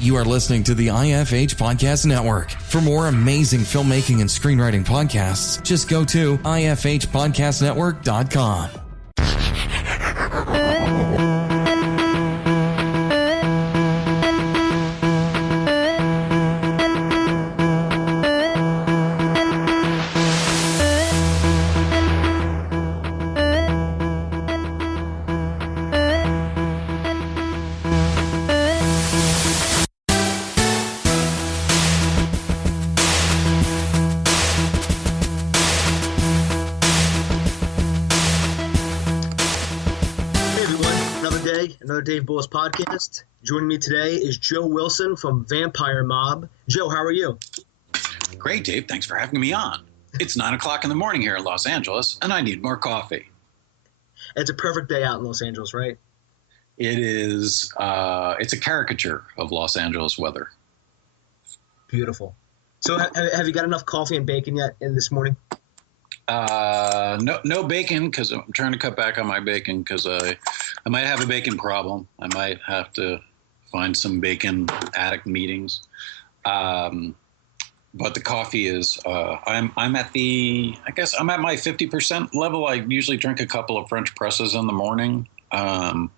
You are listening to the IFH Podcast Network. For more amazing filmmaking and screenwriting podcasts, just go to ifhpodcastnetwork.com. Dave Bullis podcast. Joining me today is Joe Wilson from Vampire Mob. Joe, how are you? Great, Dave. Thanks for having me on. It's 9 o'clock in the morning here in Los Angeles, and I need more coffee. It's a perfect day out in Los Angeles, right? It is. It's a caricature of Los Angeles weather. Beautiful. So have you got enough coffee and bacon yet in this morning? No bacon, because I'm trying to cut back on my bacon because I might have a bacon problem. I might have to find some bacon addict meetings. But the coffee is, I'm at my 50% level. I usually drink a couple of French presses in the morning. And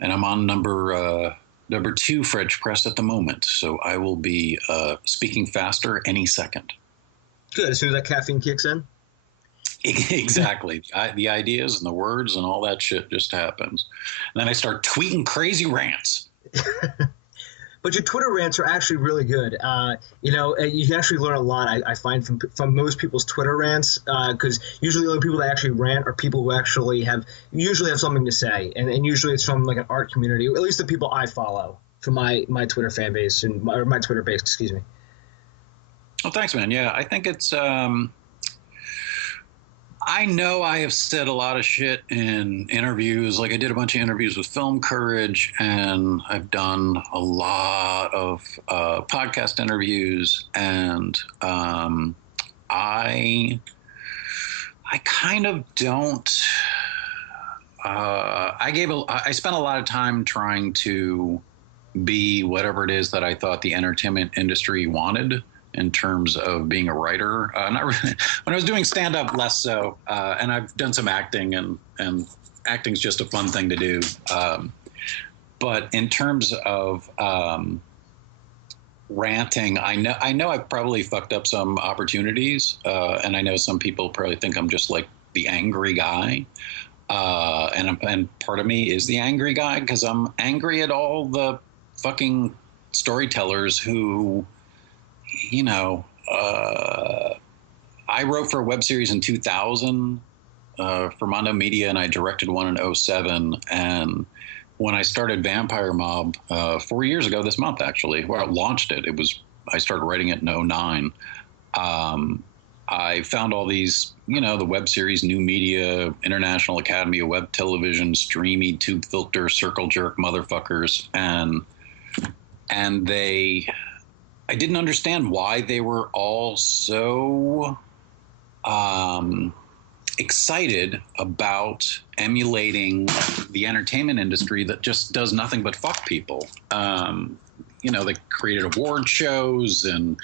I'm on number 2 French press at the moment. So I will be speaking faster any second. Good. As soon as that caffeine kicks in? Exactly. The ideas and the words and all that shit just happens. And then I start tweeting crazy rants. But your Twitter rants are actually really good. You can actually learn a lot, I find, from most people's Twitter rants, because usually the only people that actually rant are people who actually have something to say. And usually it's from like an art community, or at least the people I follow from my Twitter fan base, or my Twitter base, excuse me. Well, thanks, man. Yeah, I think it's I know I have said a lot of shit in interviews. Like I did a bunch of interviews with Film Courage, and I've done a lot of podcast interviews. And I kind of don't. I spent a lot of time trying to be whatever it is that I thought the entertainment industry wanted in terms of being a writer. Not really. When I was doing stand-up, less so. And I've done some acting, and acting's just a fun thing to do. But in terms of ranting, I know I've probably fucked up some opportunities. And I know some people probably think I'm just like the angry guy. And part of me is the angry guy because I'm angry at all the fucking storytellers who, I wrote for a web series in 2000 for Mondo Media, and I directed one in 2007. And when I started Vampire Mob 4 years ago this month, actually, where I launched it, I started writing it in 2009. I found all these, the web series, new media, International Academy of Web Television, streamy, tube filter, circle jerk motherfuckers, and I didn't understand why they were all so excited about emulating the entertainment industry that just does nothing but fuck people. They created award shows, and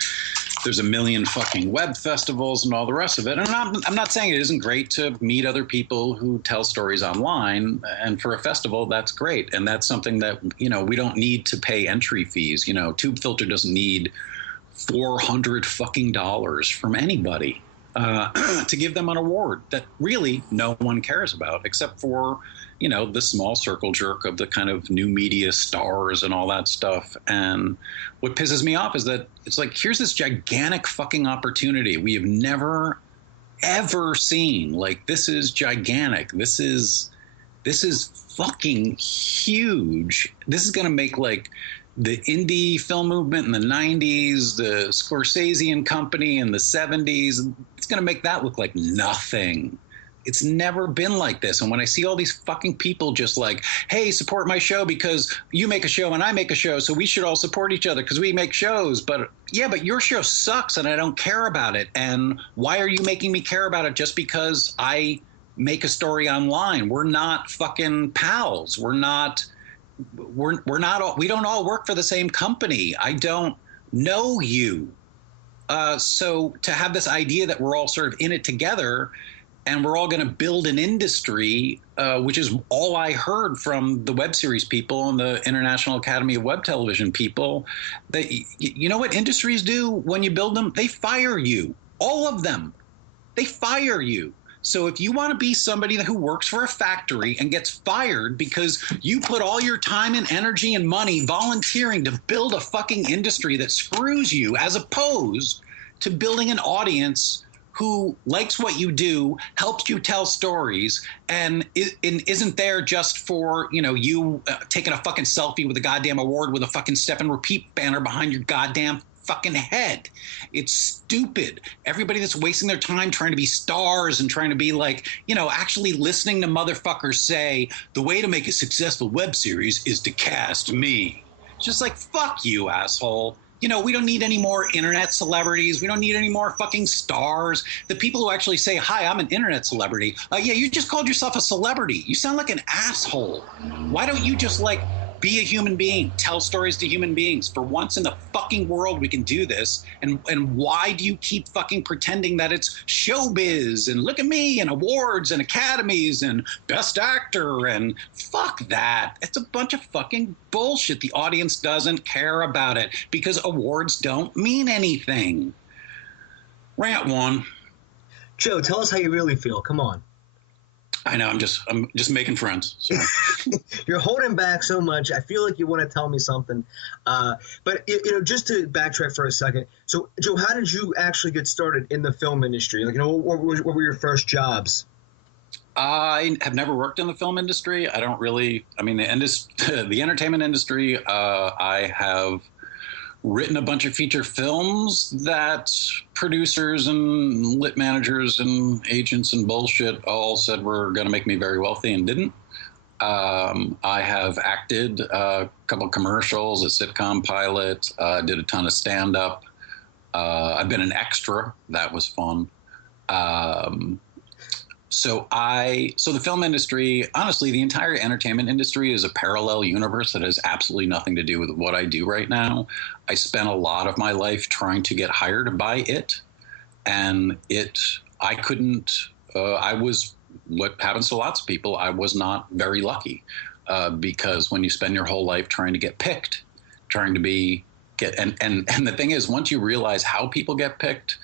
there's a million fucking web festivals and all the rest of it. And I'm not saying it isn't great to meet other people who tell stories online. And for a festival, that's great. And that's something that, we don't need to pay entry fees. Tube Filter doesn't need $400 fucking dollars from anybody to give them an award that really no one cares about, except for, the small circle jerk of the kind of new media stars and all that stuff. And what pisses me off is that it's like, here's this gigantic fucking opportunity we have never, ever seen. Like, this is gigantic. This is fucking huge. This is going to make like the indie film movement in the 90s, the Scorsese and company in the 70s. It's going to make that look like nothing. It's never been like this. And when I see all these fucking people just like, hey, support my show because you make a show and I make a show, so we should all support each other because we make shows. But your show sucks and I don't care about it. And why are you making me care about it just because I make a story online? We're not fucking pals. We're not we don't all work for the same company. I don't know you. So to have this idea that we're all sort of in it together and we're all going to build an industry, which is all I heard from the web series people and the International Academy of Web Television people, that you know what industries do when you build them? They fire you. All of them. They fire you. So if you want to be somebody who works for a factory and gets fired because you put all your time and energy and money volunteering to build a fucking industry that screws you, as opposed to building an audience who likes what you do, helps you tell stories, and isn't there just for, you taking a fucking selfie with a goddamn award with a fucking step and repeat banner behind your goddamn fucking head. It's stupid. Everybody that's wasting their time trying to be stars and trying to be like, actually listening to motherfuckers say the way to make a successful web series is to cast me. It's just like, fuck you, asshole. We don't need any more internet celebrities. We don't need any more fucking stars. The people who actually say, hi, I'm an internet celebrity. Yeah, you just called yourself a celebrity. You sound like an asshole. Why don't you just be a human being, tell stories to human beings? For once in the fucking world, we can do this. And why do you keep fucking pretending that it's showbiz and look at me and awards and academies and best actor and fuck that? It's a bunch of fucking bullshit. The audience doesn't care about it because awards don't mean anything. Rant one. Joe, tell us how you really feel. Come on. I know. I'm just making friends. So. You're holding back so much. I feel like you want to tell me something. But just to backtrack for a second. So, Joe, how did you actually get started in the film industry? What were your first jobs? I have never worked in the film industry. I don't really. I mean, the entertainment industry. I have written a bunch of feature films that producers and lit managers and agents and bullshit all said were going to make me very wealthy and didn't. I have acted a couple of commercials, a sitcom pilot, did a ton of stand-up. I've been an extra. That was fun. So the film industry, honestly, the entire entertainment industry is a parallel universe that has absolutely nothing to do with what I do right now. I spent a lot of my life trying to get hired by it, and I couldn't, I was, what happens to lots of people, I was not very lucky, because when you spend your whole life trying to get picked, trying to and the thing is, once you realize how people get picked,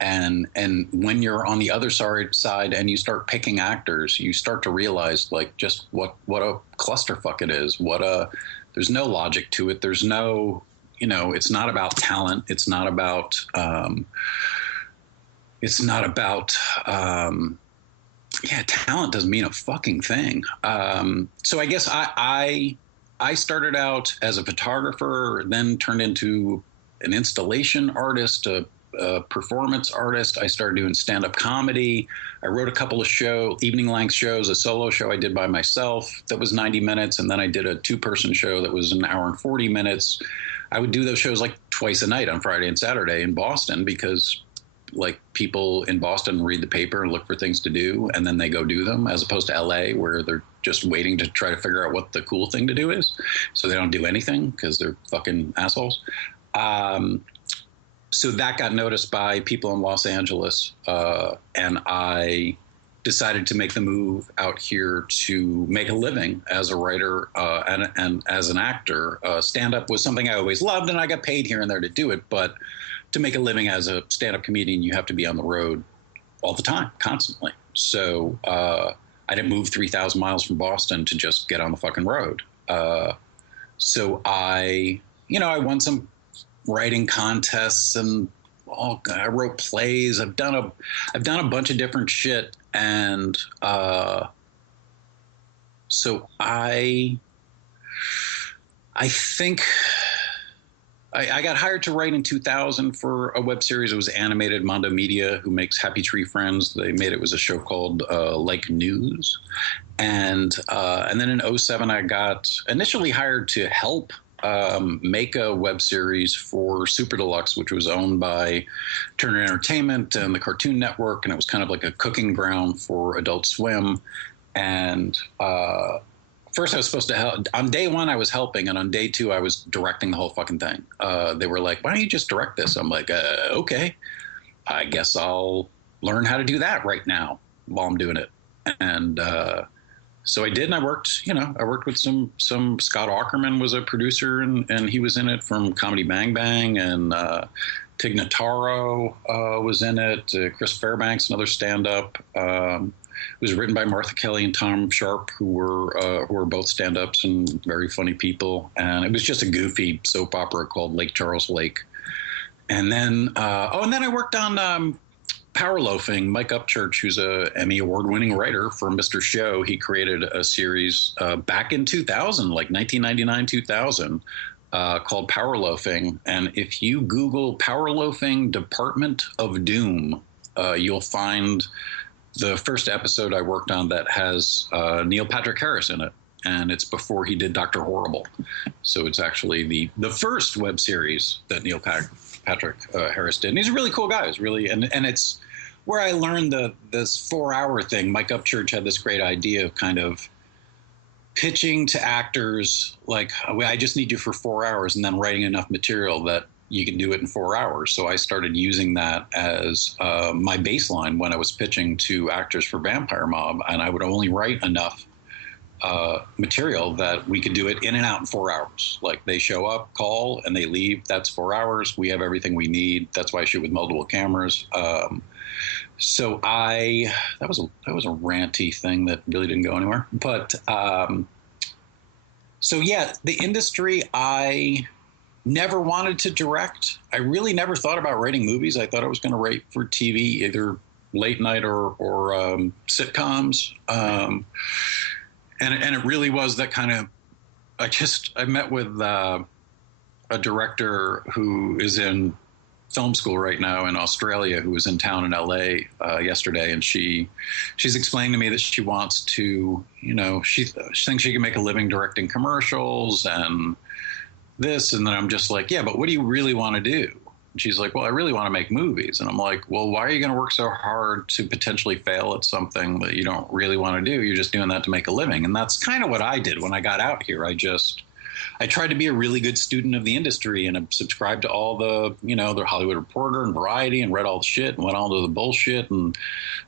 and when you're on the other side and you start picking actors, you start to realize just what a clusterfuck it is. There's no logic to it. There's no, it's not about talent. It's not about talent doesn't mean a fucking thing. So I guess I started out as a photographer, then turned into an installation artist, a performance artist. I started doing stand-up comedy. I wrote a couple of evening-length shows, a solo show I did by myself that was 90 minutes, and then I did a two-person show that was an hour and 40 minutes. I would do those shows twice a night on Friday and Saturday in Boston because people in Boston read the paper and look for things to do, and then they go do them, as opposed to LA where they're just waiting to try to figure out what the cool thing to do is. So they don't do anything because they're fucking assholes. So that got noticed by people in Los Angeles, and I decided to make the move out here to make a living as a writer and as an actor. Stand-up was something I always loved, and I got paid here and there to do it. But to make a living as a stand-up comedian, you have to be on the road all the time, constantly. So I didn't move 3,000 miles from Boston to just get on the fucking road. So I won some writing contests and I wrote plays. I've done a bunch of different shit, and so I think I got hired to write in 2000 for a web series. It was animated. Mondo Media, who makes Happy Tree Friends, they made it was a show called Like News, and then in 2007 I got initially hired to help make a web series for Super Deluxe, which was owned by Turner Entertainment and the Cartoon Network, and it was kind of like a cooking ground for Adult Swim. And first I was supposed to help. On day one, I was helping, and on day two, I was directing the whole fucking thing. They were like, "Why don't you just direct this?" I'm like, "Okay, I guess I'll learn how to do that right now while I'm doing it." And so I did, and I worked with some Scott Aukerman was a producer, and he was in it from Comedy Bang Bang, and Tig Notaro was in it. Chris Fairbanks, another stand-up. It was written by Martha Kelly and Tom Sharp, who were both stand-ups and very funny people. And it was just a goofy soap opera called Lake Charles Lake. And then, and then I worked on Power Loafing. Mike Upchurch, who's a Emmy award-winning writer for Mr. Show, he created a series back in 2000, like 1999, 2000, called Power Loafing. And if you Google Power Loafing Department of Doom, you'll find the first episode I worked on that has Neil Patrick Harris in it, and it's before he did Dr. Horrible. So it's actually the first web series that Neil Patrick Harris did. And he's a really cool guy. It's really, and it's where I learned this 4-hour thing. Mike Upchurch had this great idea of kind of pitching to actors like, I just need you for 4 hours, and then writing enough material that you can do it in 4 hours. So I started using that as my baseline when I was pitching to actors for Vampire Mob, and I would only write enough material that we could do it in and out in 4 hours. Like, they show up, call, and they leave. That's 4 hours. We have everything we need. That's why I shoot with multiple cameras. So that was a ranty thing that really didn't go anywhere. But so yeah, the industry, I never wanted to direct. I really never thought about writing movies. I thought I was going to write for TV, either late night or sitcoms. And it really was that kind of, I met with a director who is in film school right now in Australia, who was in town in LA yesterday. And she's explained to me that she wants to, she thinks she can make a living directing commercials and this. And then I'm just like, yeah, but what do you really want to do? And she's like, well, I really want to make movies. And I'm like, well, why are you going to work so hard to potentially fail at something that you don't really want to do? You're just doing that to make a living. And that's kind of what I did when I got out here. I tried to be a really good student of the industry, and I subscribed to all the Hollywood Reporter and Variety, and read all the shit and went all to the bullshit and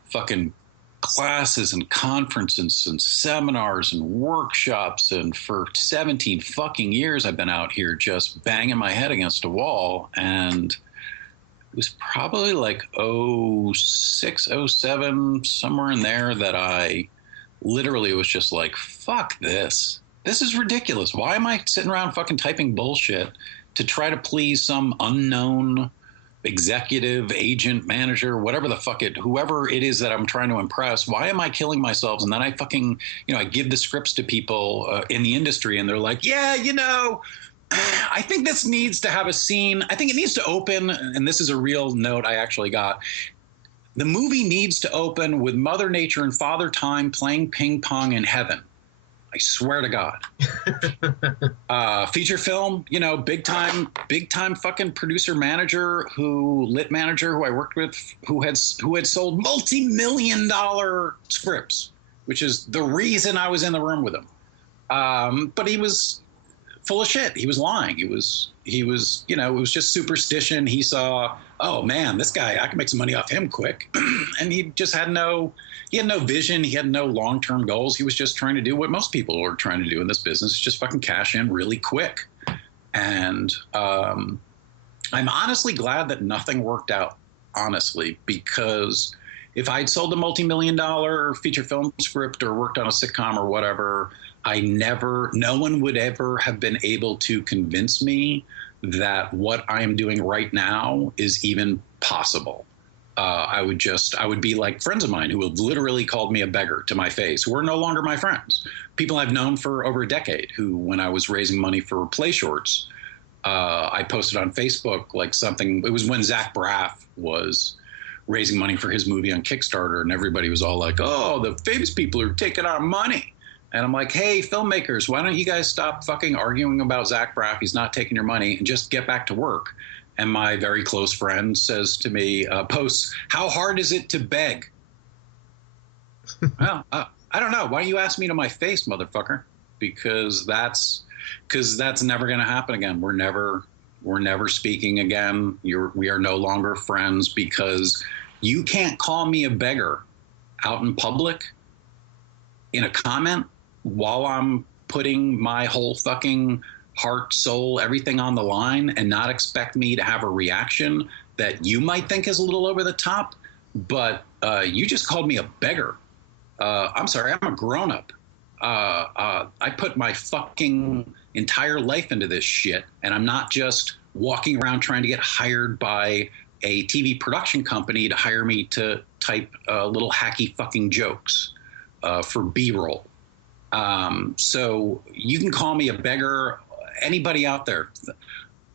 fucking classes and conferences and seminars and workshops. And for 17 fucking years, I've been out here just banging my head against a wall. And it was probably like 06, 07, somewhere in there, that I literally was just like, fuck this. This is ridiculous. Why am I sitting around fucking typing bullshit to try to please some unknown executive, agent, manager, whatever the fuck whoever it is that I'm trying to impress? Why am I killing myself? And then I fucking, I give the scripts to people in the industry, and they're like, yeah, I think this needs to have a scene. I think it needs to open, and this is a real note I actually got. The movie needs to open with Mother Nature and Father Time playing ping pong in heaven. I swear to God. Feature film, big time fucking producer manager lit manager who I worked with, who had sold multi-million-dollar scripts, which is the reason I was in the room with him. But he was full of shit. He was lying. It was just superstition. He saw, oh man, this guy, I can make some money off him quick. And he just had no vision. He had no long-term goals. He was just trying to do what most people are trying to do in this business, just fucking cash in really quick. And I'm honestly glad that nothing worked out, honestly, because if I'd sold a multi-million-dollar feature film script or worked on a sitcom or whatever, no one would ever have been able to convince me that what I am doing right now is even possible. I would be like friends of mine who have literally called me a beggar to my face, who are no longer my friends. People I've known for over a decade, who, when I was raising money for Play Shorts, I posted on Facebook like something. It was when Zach Braff was raising money for his movie on Kickstarter, and everybody was all like, oh, the famous people are taking our money. And I'm like, hey, filmmakers, why don't you guys stop fucking arguing about Zach Braff? He's not taking your money, and just get back to work. And my very close friend says to me, posts, how hard is it to beg? Well, I don't know. Why don't you ask me to my face, motherfucker? because that's never going to happen again. We're never speaking again. We are no longer friends because you can't call me a beggar out in public in a comment while I'm putting my whole fucking heart, soul, everything on the line and not expect me to have a reaction that you might think is a little over the top. But you just called me a beggar. I'm sorry, I'm a grown-up. I put my fucking entire life into this shit, and I'm not just walking around trying to get hired by a TV production company to hire me to type little hacky fucking jokes for B-roll. So you can call me a beggar, anybody out there.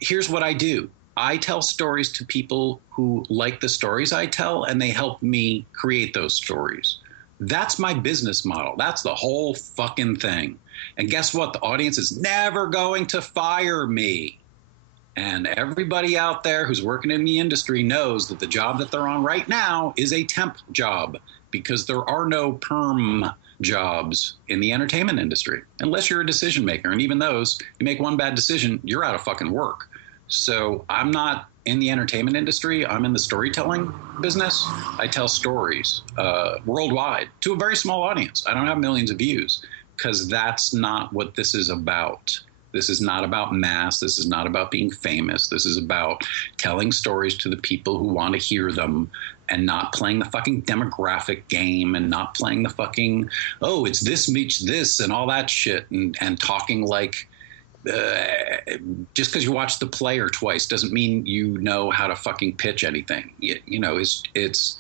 Here's what I do. I tell stories to people who like the stories I tell, and they help me create those stories. That's my business model. That's the whole fucking thing. And guess what? The audience is never going to fire me. And everybody out there who's working in the industry knows that the job that they're on right now is a temp job, because there are no perm jobs in the entertainment industry, unless you're a decision maker. And even those, you make one bad decision, you're out of fucking work. So I'm not in the entertainment industry. I'm in the storytelling business. I tell stories worldwide to a very small audience. I don't have millions of views, because that's not what this is about. This is not about mass. This is not about being famous. This is about telling stories to the people who want to hear them, and not playing the fucking demographic game, and not playing the fucking, oh, it's this meets this and all that shit, and talking like, just because you watched The Player twice doesn't mean you know how to fucking pitch anything. You know, it's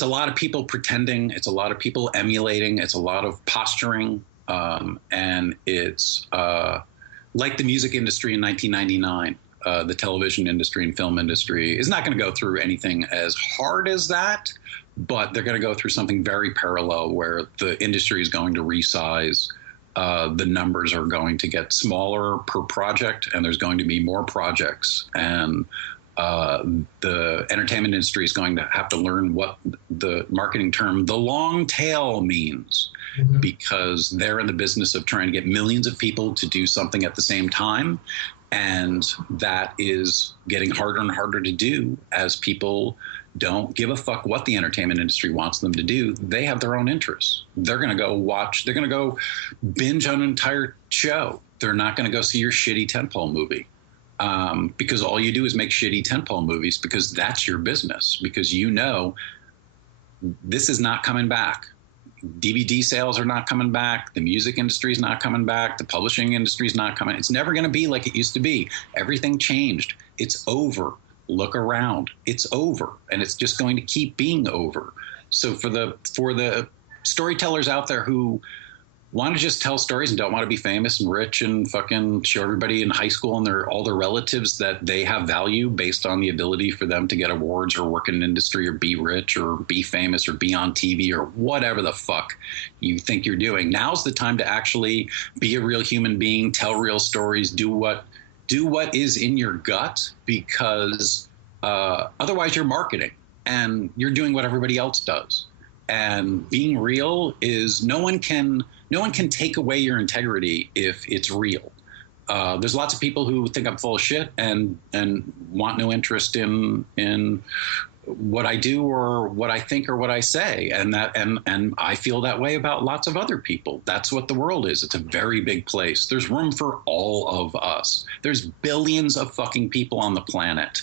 a lot of people pretending. It's a lot of people emulating. It's a lot of posturing. And it's like the music industry in 1999. The television industry and film industry is not going to go through anything as hard as that, but they're going to go through something very parallel, where the industry is going to resize. The numbers are going to get smaller per project, and there's going to be more projects. And the entertainment industry is going to have to learn what the marketing term, the long tail, means, because they're in the business of trying to get millions of people to do something at the same time. And that is getting harder and harder to do as people don't give a fuck what the entertainment industry wants them to do. They have their own interests. They're going to go watch, they're going to go binge on an entire show. They're not going to go see your shitty tentpole movie, because all you do is make shitty tentpole movies, because that's your business, because you know this is not coming back. DVD sales are not coming back. The music industry is not coming back. The publishing industry is not coming. It's never going to be like it used to be. Everything changed. It's over. Look around. It's over, and it's just going to keep being over. So for the storytellers out there who want to just tell stories and don't want to be famous and rich and fucking show everybody in high school and all their relatives that they have value based on the ability for them to get awards or work in an industry or be rich or be famous or be on TV or whatever the fuck you think you're doing. Now's the time to actually be a real human being, tell real stories, do what is in your gut, because otherwise you're marketing and you're doing what everybody else does. And being real is no one can take away your integrity if it's real. There's lots of people who think I'm full of shit and want no interest in what I do or what I think or what I say, and I feel that way about lots of other people. That's what the world is. It's a very big place. There's room for all of us. There's billions of fucking people on the planet.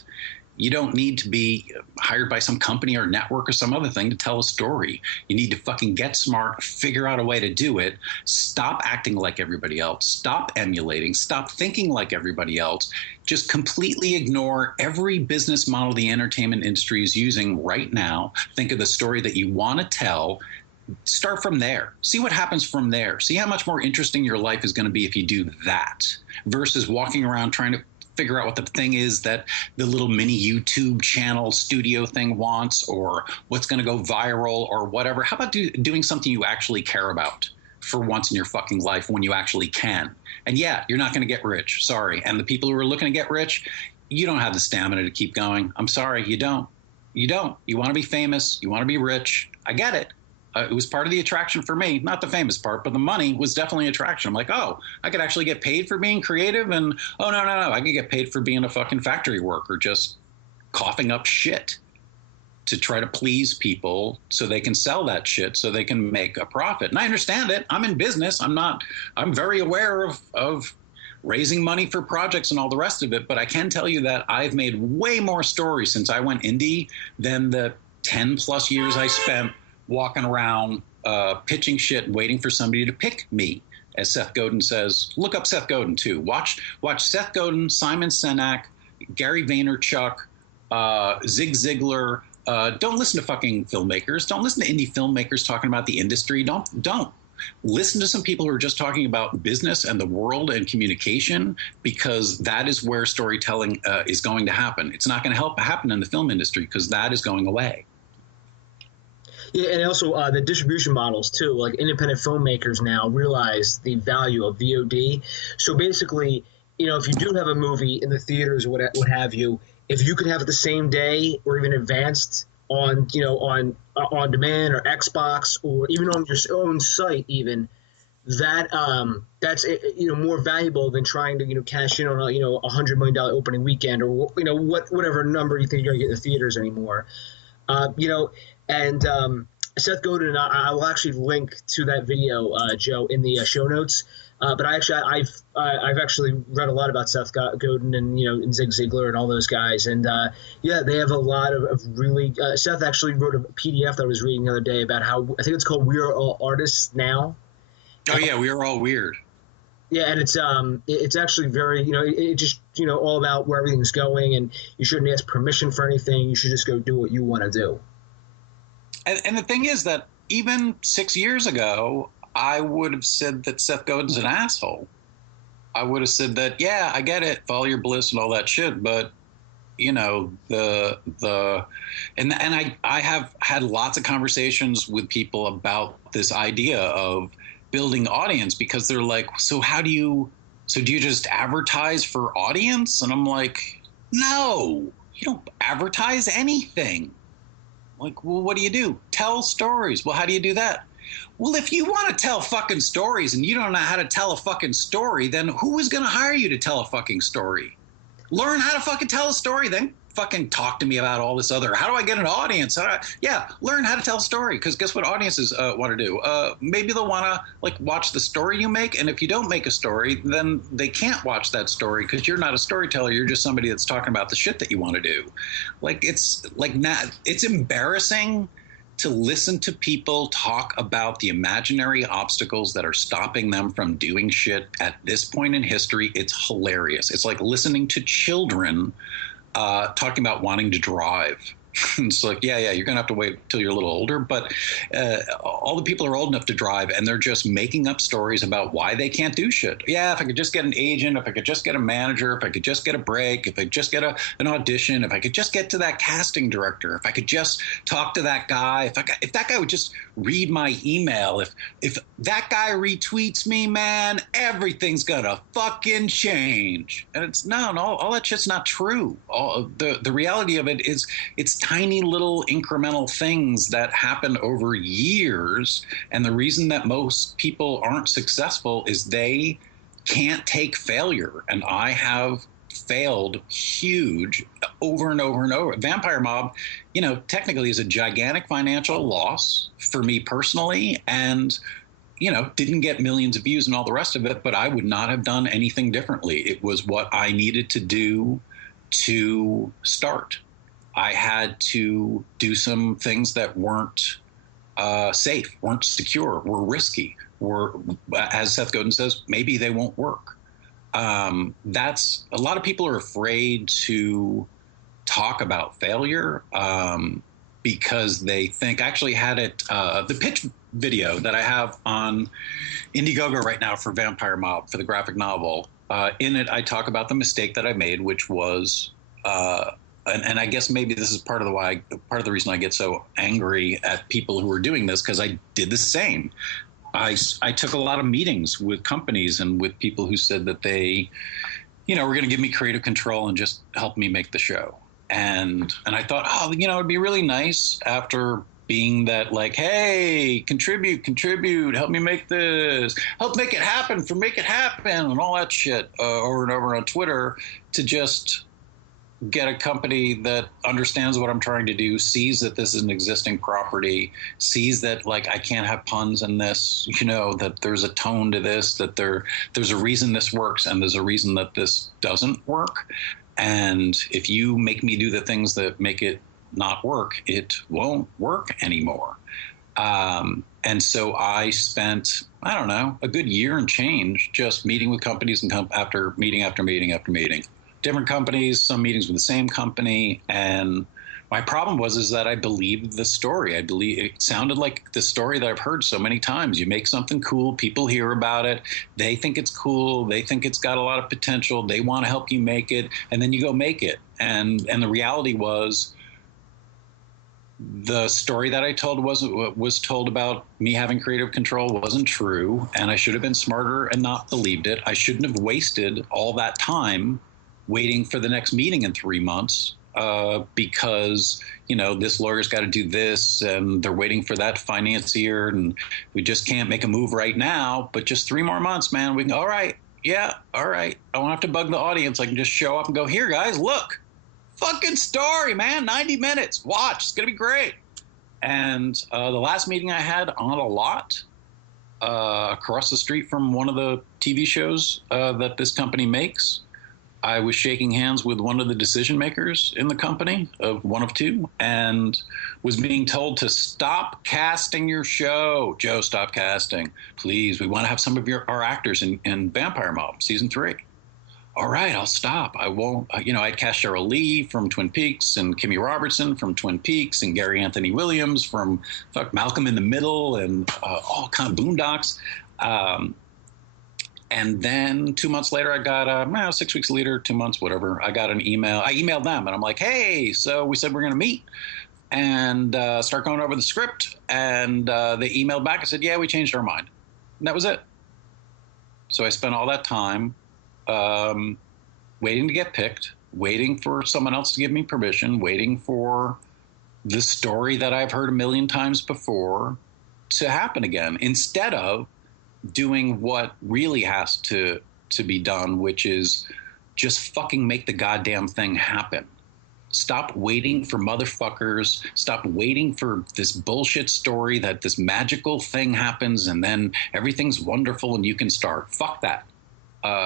You don't need to be hired by some company or network or some other thing to tell a story. You need to fucking get smart, figure out a way to do it, stop acting like everybody else, stop emulating, stop thinking like everybody else. Just completely ignore every business model the entertainment industry is using right now. Think of the story that you want to tell. Start from there. See what happens from there. See how much more interesting your life is going to be if you do that, versus walking around trying to figure out what the thing is that the little mini YouTube channel studio thing wants, or what's going to go viral or whatever. How about doing something you actually care about for once in your fucking life when you actually can? And yeah, you're not going to get rich. Sorry. And the people who are looking to get rich, you don't have the stamina to keep going. I'm sorry. You don't. You want to be famous. You want to be rich. I get it. It was part of the attraction for me, not the famous part, but the money was definitely attraction. I'm like, oh, I could actually get paid for being creative, and oh no, I could get paid for being a fucking factory worker, just coughing up shit to try to please people so they can sell that shit so they can make a profit. And I understand it. I'm in business. I'm very aware of raising money for projects and all the rest of it. But I can tell you that I've made way more stories since I went indie than the 10 plus years I spent walking around pitching shit and waiting for somebody to pick me. As Seth Godin says, look up Seth Godin too. Watch Seth Godin, Simon Sinek, Gary Vaynerchuk, Zig Ziglar. Don't listen to fucking filmmakers. Don't listen to indie filmmakers talking about the industry. Don't. Listen to some people who are just talking about business and the world and communication, because that is where storytelling is going to happen. It's not going to happen in the film industry because that is going away. Yeah, and also the distribution models too. Like independent filmmakers now realize the value of VOD. So basically, if you do have a movie in the theaters or what have you, if you could have it the same day or even advanced on on demand or Xbox or even on your own site, even that's more valuable than trying to cash in on a $100 million opening weekend or whatever number you think you're going to get in the theaters anymore. Seth Godin and I will actually link to that video, Joe, in the show notes. But I've actually read a lot about Seth Godin and Zig Ziglar and all those guys, and they have a lot of really. Seth actually wrote a PDF that I was reading the other day about how I think it's called "We Are All Artists Now." Oh yeah, we are all weird. Yeah, and it's actually very it just all about where everything's going, and you shouldn't ask permission for anything. You should just go do what you want to do. And the thing is that even 6 years ago, I would have said that Seth Godin's an asshole. I would have said that, yeah, I get it, follow your bliss and all that shit, but I have had lots of conversations with people about this idea of building audience, because they're like, so do you just advertise for audience? And I'm like, no, you don't advertise anything. Like, well, what do you do? Tell stories. Well, how do you do that? Well, if you want to tell fucking stories and you don't know how to tell a fucking story, then who is going to hire you to tell a fucking story? Learn how to fucking tell a story, then fucking talk to me about all this other, how do I get an audience? Learn how to tell a story, because guess what audiences want to do? Maybe they'll want to watch the story you make, and if you don't make a story, then they can't watch that story because you're not a storyteller. You're just somebody that's talking about the shit that you want to do. It's embarrassing to listen to people talk about the imaginary obstacles that are stopping them from doing shit at this point in history. It's hilarious. It's like listening to children talking about wanting to drive. It's like, yeah, you're going to have to wait till you're a little older. But all the people are old enough to drive, and they're just making up stories about why they can't do shit. Yeah, if I could just get an agent, if I could just get a manager, if I could just get a break, if I could just get an audition, if I could just get to that casting director, if I could just talk to that guy, if that guy would just read my email, if that guy retweets me, man, everything's going to fucking change. And it's no, all that shit's not true. The reality of it is it's tiny little incremental things that happen over years. And the reason that most people aren't successful is they can't take failure. And I have failed huge over and over and over. Vampire Mob, technically is a gigantic financial loss for me personally. And didn't get millions of views and all the rest of it, but I would not have done anything differently. It was what I needed to do to start. I had to do some things that weren't safe, weren't secure, were risky, were, as Seth Godin says, maybe they won't work. That's a lot of people are afraid to talk about failure because they think. I actually had it, the pitch video that I have on Indiegogo right now for Vampire Mob, for the graphic novel. In it, I talk about the mistake that I made, which was. And I guess maybe this is part of the reason I get so angry at people who are doing this, because I did the same. I took a lot of meetings with companies and with people who said that they, were going to give me creative control and just help me make the show. And I thought, it'd be really nice after, being that like, hey, contribute, help me make this, help make it happen, and all that shit over and over on Twitter, to just get a company that understands what I'm trying to do, sees that this is an existing property, sees that like I can't have puns in this, that there's a tone to this, that there's a reason this works and there's a reason that this doesn't work. And if you make me do the things that make it not work, it won't work anymore. And so I spent, I don't know, a good year and change just meeting with companies and after meeting after meeting after meeting. Different companies, some meetings with the same company. And my problem is that I believed the story. I believe it sounded like the story that I've heard so many times. You make something cool, people hear about it, they think it's cool, they think it's got a lot of potential, they want to help you make it, and then you go make it. And the reality was, the story that I told was told about me having creative control wasn't true, and I should have been smarter and not believed it. I shouldn't have wasted all that time waiting for the next meeting in 3 months because, this lawyer's got to do this and they're waiting for that financier and we just can't make a move right now. But just 3 more months, man, we can, all right. Yeah, all right. I won't have to bug the audience. I can just show up and go, here, guys, look. Fucking story, man. 90 minutes. Watch. It's going to be great. And the last meeting I had on a lot across the street from one of the TV shows that this company makes, I was shaking hands with one of the decision makers in the company, of one of two, and was being told to stop casting your show. Joe, stop casting. Please, we want to have some of our actors in Vampire Mob season 3. All right, I'll stop. I won't. I'd cast Cheryl Lee from Twin Peaks and Kimmy Robertson from Twin Peaks and Gary Anthony Williams from Malcolm in the Middle and all kind of Boondocks. And then 2 months later, I got 6 weeks later, 2 months, whatever. I got an email. I emailed them and I'm like, hey, so we said we're going to meet and start going over the script. And they emailed back and said, yeah, we changed our mind. And that was it. So I spent all that time waiting to get picked, waiting for someone else to give me permission, waiting for the story that I've heard a million times before to happen again, instead of doing what really has to be done, which is just fucking make the goddamn thing happen. Stop waiting for motherfuckers. Stop waiting for this bullshit story that this magical thing happens and then everything's wonderful and you can start. Fuck that.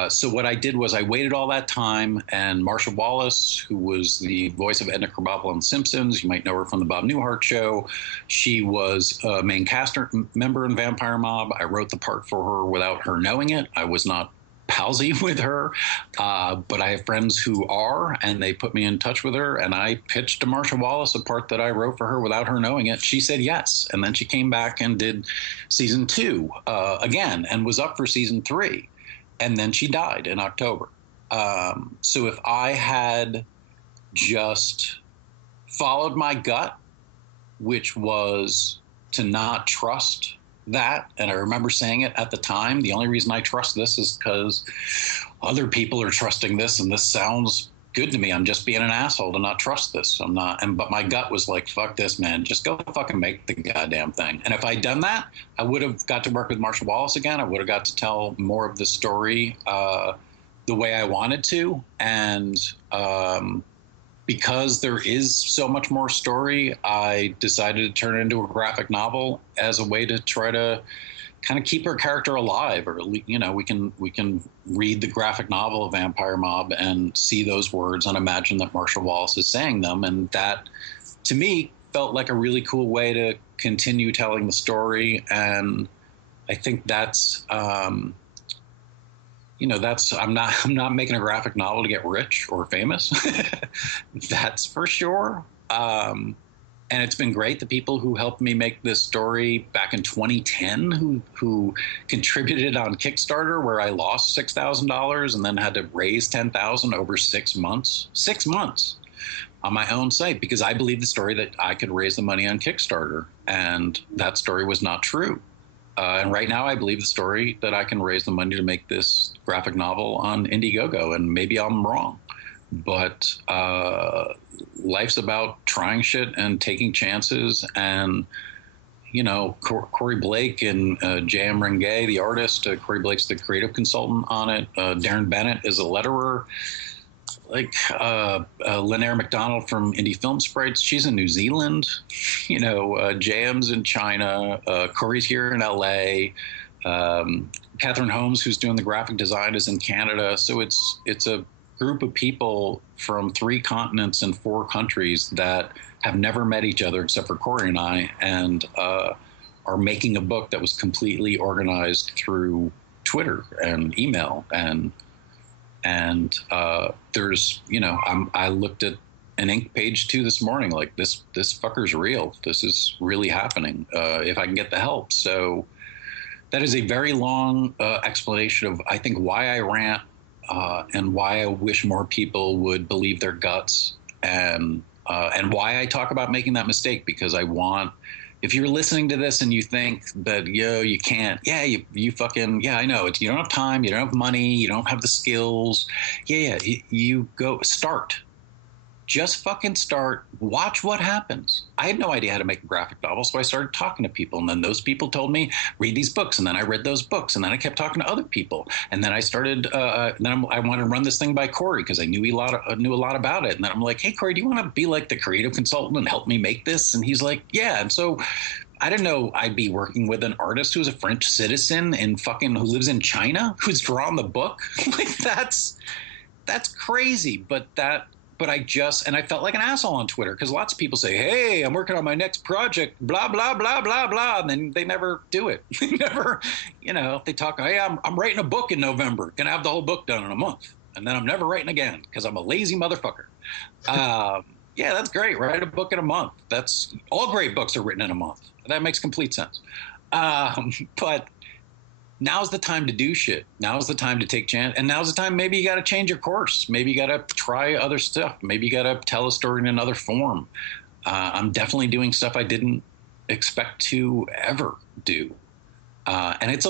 So what I did was I waited all that time, and Marsha Wallace, who was the voice of Edna Krabappel on Simpsons, you might know her from the Bob Newhart Show. She was a main cast member in Vampire Mob. I wrote the part for her without her knowing it. I was not palsy with her, but I have friends who are, and they put me in touch with her, and I pitched to Marsha Wallace a part that I wrote for her without her knowing it. She said yes, and then she came back and did season 2 again and was up for season 3. And then she died in October. So if I had just followed my gut, which was to not trust that, and I remember saying it at the time, the only reason I trust this is because other people are trusting this and this sounds good to me. I'm just being an asshole to not trust this. I'm not. But my gut was like, fuck this, man. Just go fucking make the goddamn thing. And if I'd done that, I would have got to work with Marsha Wallace again. I would have got to tell more of the story the way I wanted to. And because there is so much more story, I decided to turn it into a graphic novel as a way to try to kind of keep her character alive, or we can read the graphic novel of Vampire Mob and see those words and imagine that Marsha Wallace is saying them, and that to me felt like a really cool way to continue telling the story. And I think that's I'm not making a graphic novel to get rich or famous. That's for sure. And it's been great. The people who helped me make this story back in 2010, who contributed on Kickstarter, where I lost $6,000 and then had to raise $10,000 over 6 months. 6 months on my own site, because I believed the story that I could raise the money on Kickstarter, and that story was not true. And right now, I believe the story that I can raise the money to make this graphic novel on Indiegogo, and maybe I'm wrong. But life's about trying shit and taking chances. And, you know, Corey Blake and J.M. Renge, the artist, Corey Blake's the creative consultant on it. Darren Bennett is a letterer. Like Linaire McDonald from Indie Film Sprites, she's in New Zealand. You know, J.M.'s in China. Corey's here in L.A. Catherine Holmes, who's doing the graphic design, is in Canada. So it's a group of people from 3 continents and 4 countries that have never met each other except for Corey and I, and are making a book that was completely organized through Twitter and email. And there's, you know, I looked at an ink page too this morning, like this fucker's real. This is really happening. If I can get the help. So that is a very long explanation of, I think, why I rant and why I wish more people would believe their guts, and why I talk about making that mistake, because I want, if you're listening to this and you think that, you can't, you fucking, I know it's, you don't have time, you don't have money, you don't have the skills. You go start. Just fucking start. Watch what happens. I had no idea how to make a graphic novel, so I started talking to people, and then those people told me, read these books, and then I read those books, and then I kept talking to other people, and then I started. I wanted to run this thing by Corey because I knew a lot about it, and then I'm like, hey Corey, do you want to be like the creative consultant and help me make this? And he's like, yeah. And so I didn't know I'd be working with an artist who's a French citizen and who lives in China, who's drawn the book. Like that's crazy, But I felt like an asshole on Twitter, because lots of people say, hey, I'm working on my next project, blah, blah, blah, blah, blah. And then they never do it. They never, they talk, hey, I'm writing a book in November, going to have the whole book done in a month. And then I'm never writing again because I'm a lazy motherfucker. That's great. Write a book in a month. That's all great books are written in a month. That makes complete sense. But now's the time to do shit. Now's the time to take chance. And now's the time, maybe you got to change your course. Maybe you got to try other stuff. Maybe you got to tell a story in another form. I'm definitely doing stuff I didn't expect to ever do. And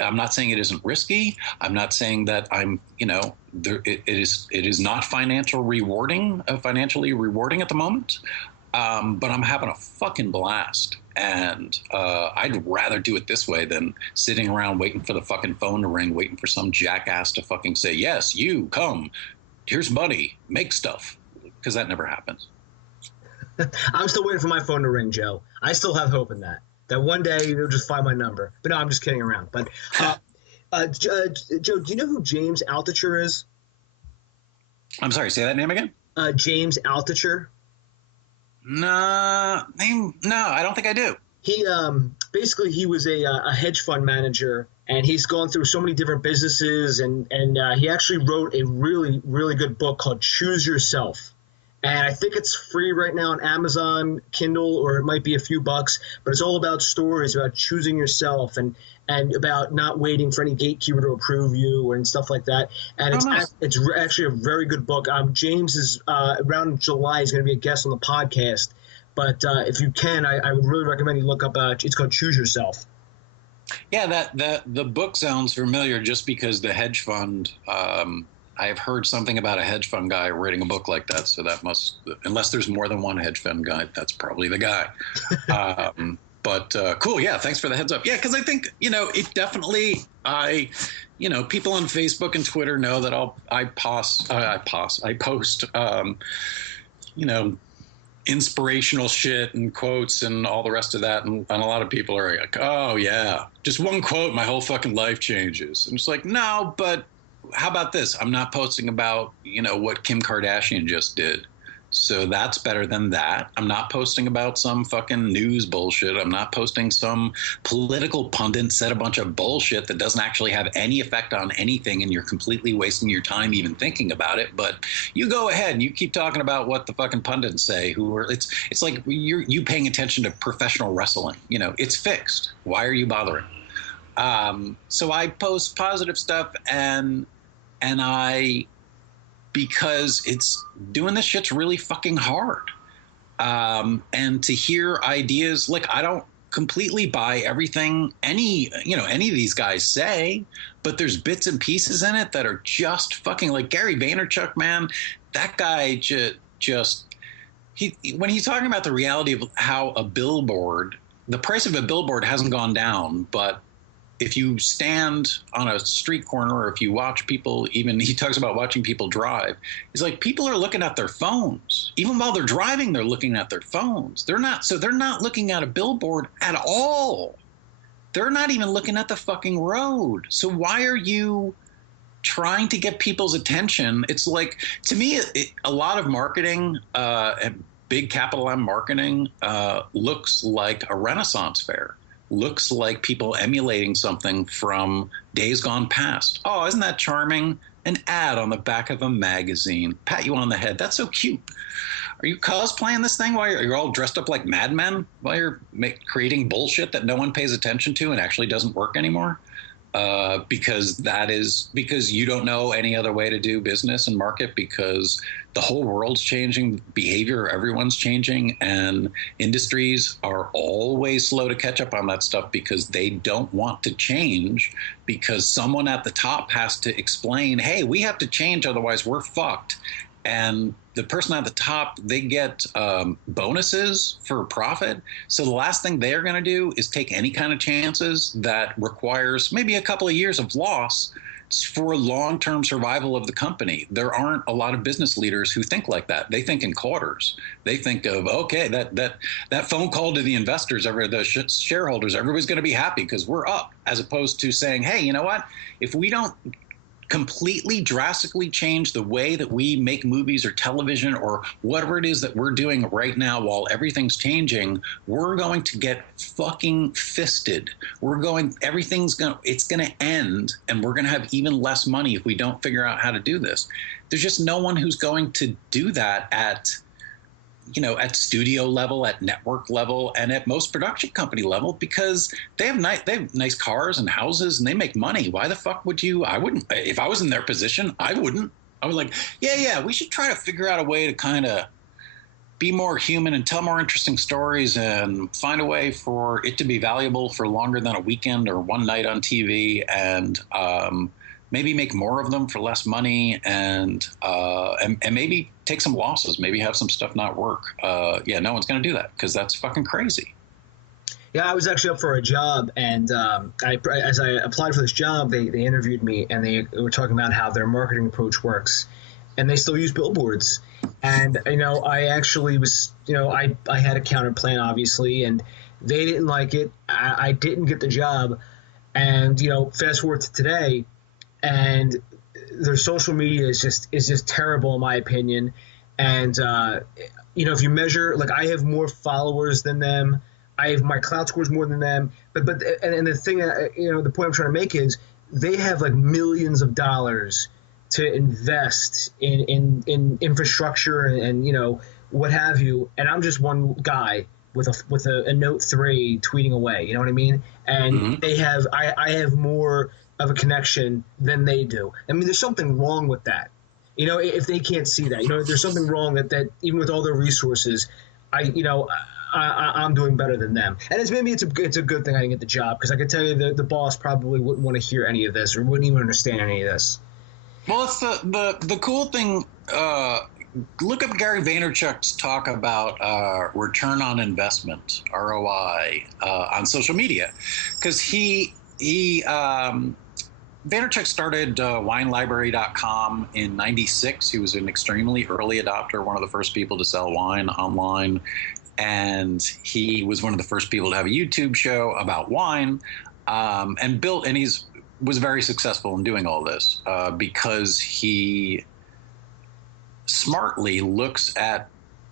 I'm not saying it isn't risky. I'm not saying that it is not financially rewarding at the moment. But I'm having a fucking blast. And I'd rather do it this way than sitting around waiting for the fucking phone to ring, waiting for some jackass to fucking say, yes, you come, here's money, make stuff. Because that never happens. I'm still waiting for my phone to ring, Joe. I still have hope in that one day they'll just find my number. But no, I'm just kidding around. But Joe, do you know who James Altucher is? I'm sorry, say that name again? James Altucher. No, I don't think I do. He basically he was a hedge fund manager, and he's gone through so many different businesses, and he actually wrote a really, really good book called Choose Yourself. And I think it's free right now on Amazon Kindle, or it might be a few bucks, but it's all about stories about choosing yourself and about not waiting for any gatekeeper to approve you and stuff like that. And it's actually a very good book. James is around July, he's going to be a guest on the podcast. But if you can, I would really recommend you look up, it's called Choose Yourself. Yeah, the book sounds familiar just because the hedge fund, I've heard something about a hedge fund guy writing a book like that. So that must, unless there's more than one hedge fund guy, that's probably the guy. But cool. Yeah. Thanks for the heads up. Yeah. Cause I think, it definitely, people on Facebook and Twitter know that I post, inspirational shit and quotes and all the rest of that. And a lot of people are like, oh yeah, just one quote, my whole fucking life changes. And it's like, no, but how about this? I'm not posting about, what Kim Kardashian just did. So that's better than that. I'm not posting about some fucking news bullshit. I'm not posting some political pundit said a bunch of bullshit that doesn't actually have any effect on anything, and you're completely wasting your time even thinking about it. But you go ahead and you keep talking about what the fucking pundits say. It's like you paying attention to professional wrestling. It's fixed. Why are you bothering? So I post positive stuff because it's doing this shit's really fucking hard. And to hear ideas, like I don't completely buy everything any of these guys say, but there's bits and pieces in it that are just fucking, like Gary Vaynerchuk, man, that guy when he's talking about the reality of how the price of a billboard hasn't gone down, but if you stand on a street corner or if you watch people, even he talks about watching people drive, he's like, people are looking at their phones. Even while they're driving, they're looking at their phones. They're not looking at a billboard at all. They're not even looking at the fucking road. So why are you trying to get people's attention? It's like, to me, a lot of marketing, big capital M marketing, looks like a Renaissance fair. Looks like people emulating something from days gone past. Oh, isn't that charming? An ad on the back of a magazine. Pat you on the head. That's so cute. Are you cosplaying this thing while you're all dressed up like madmen? While you're creating bullshit that no one pays attention to and actually doesn't work anymore? Because you don't know any other way to do business and market, because the whole world's changing, behavior, everyone's changing, and industries are always slow to catch up on that stuff because they don't want to change, because someone at the top has to explain, hey, we have to change, otherwise we're fucked. And the person at the top, they get bonuses for profit. So the last thing they're going to do is take any kind of chances that requires maybe a couple of years of loss for long-term survival of the company. There aren't a lot of business leaders who think like that. They think in quarters. They think of, okay, that phone call to the investors, the shareholders, everybody's going to be happy because we're up, as opposed to saying, hey, you know what? If we don't completely drastically change the way that we make movies or television or whatever it is that we're doing right now while everything's changing, we're going to get fucking fisted. It's going to end, and we're going to have even less money if we don't figure out how to do this. There's just no one who's going to do that at studio level, at network level, and at most production company level, because they have nice cars and houses and they make money. Why the fuck would you? I wouldn't. If I was in their position, I wouldn't. I was like, yeah, we should try to figure out a way to kind of be more human and tell more interesting stories and find a way for it to be valuable for longer than a weekend or one night on TV, and maybe make more of them for less money, and maybe take some losses, maybe have some stuff not work. No one's going to do that because that's fucking crazy. Yeah, I was actually up for a job, and as I applied for this job, they interviewed me, and they were talking about how their marketing approach works, and they still use billboards. And I actually was, I had a counter plan, obviously, and they didn't like it. I didn't get the job, and fast forward to today, and their social media is just terrible in my opinion. And if you measure, like, I have more followers than them, I have my clout scores more than them, but the thing, the point I'm trying to make is they have like millions of dollars to invest in infrastructure and what have you, and I'm just one guy with a Note 3 tweeting away, you know what I mean? And they have I have more of a connection than they do. I mean, there's something wrong with that. If they can't see that, there's something wrong that even with all their resources, I'm doing better than them. And it's a good thing I didn't get the job, because I can tell you the boss probably wouldn't want to hear any of this or wouldn't even understand any of this. Well, it's the cool thing. Look up Gary Vaynerchuk's talk about return on investment, ROI, on social media, because Vaynerchuk started WineLibrary.com in '96. He was an extremely early adopter, one of the first people to sell wine online, and he was one of the first people to have a YouTube show about wine, and was very successful in doing all this because he smartly looks at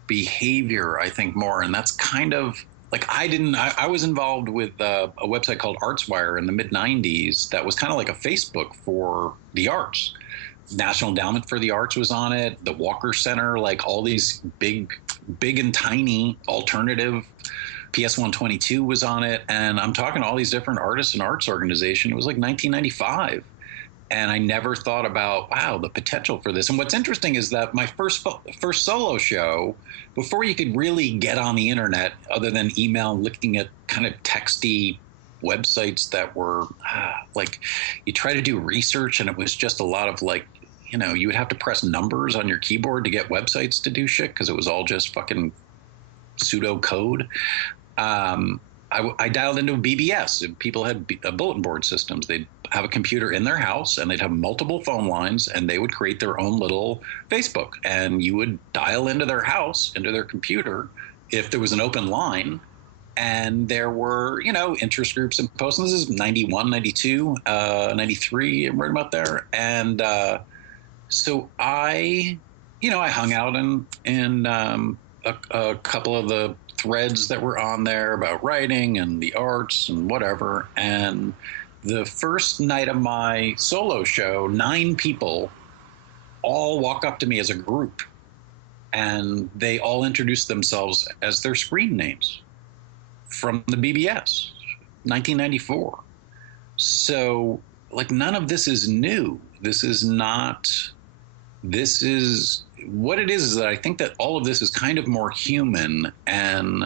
behavior, I think, more, and that's kind of like I was involved with a website called ArtsWire in the mid-90s that was kind of like a Facebook for the arts. National Endowment for the Arts was on it, the Walker Center, like all these big and tiny alternative, PS122 was on it, and I'm talking to all these different artists and arts organizations. It was like 1995. And I never thought about, wow, the potential for this. And what's interesting is that my first solo show, before you could really get on the internet, other than email, looking at kind of texty websites that were like, you try to do research, and it was just a lot of like you would have to press numbers on your keyboard to get websites to do shit because it was all just fucking pseudo code. I dialed into BBS. People had bulletin board systems. They'd have a computer in their house and they'd have multiple phone lines and they would create their own little Facebook. And you would dial into their house, into their computer, if there was an open line. And there were, interest groups and posts. And this is 91, 92, 93, right about there. And so I hung out in a couple of the threads that were on there about writing and the arts and whatever. And the first night of my solo show, 9 people all walk up to me as a group. And they all introduce themselves as their screen names from the BBS, 1994. So, none of this is new. This is what it is that I think that all of this is kind of more human. And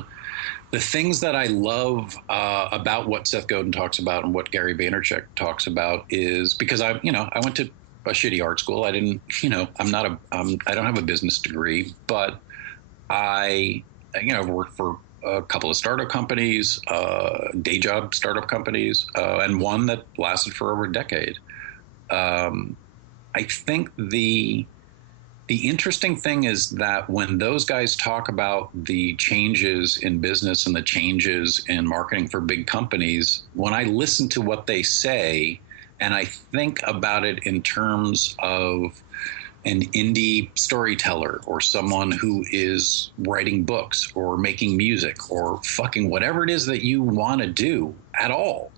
the things that I love about what Seth Godin talks about and what Gary Vaynerchuk talks about is because I went to a shitty art school. I didn't, I don't have a business degree, but I worked for a couple of startup companies, day job startup companies, and one that lasted for over a decade. I think the interesting thing is that when those guys talk about the changes in business and the changes in marketing for big companies, when I listen to what they say and I think about it in terms of an indie storyteller or someone who is writing books or making music or fucking whatever it is that you want to do at all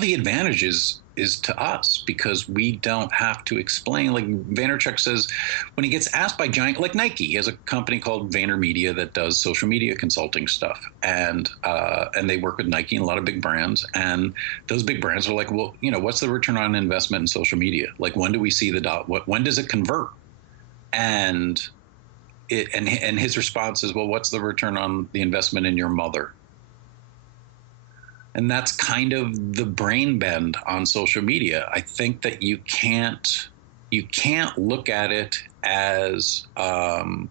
the advantages is to us because we don't have to explain. Like Vaynerchuk says, when he gets asked by giant, like Nike, he has a company called VaynerMedia that does social media consulting stuff. And they work with Nike and a lot of big brands. And those big brands are like, well, what's the return on investment in social media? Like, when do we see when does it convert? And his response is, well, what's the return on the investment in your mother? And that's kind of the brain bend on social media. I think that you can't look at it as, I'm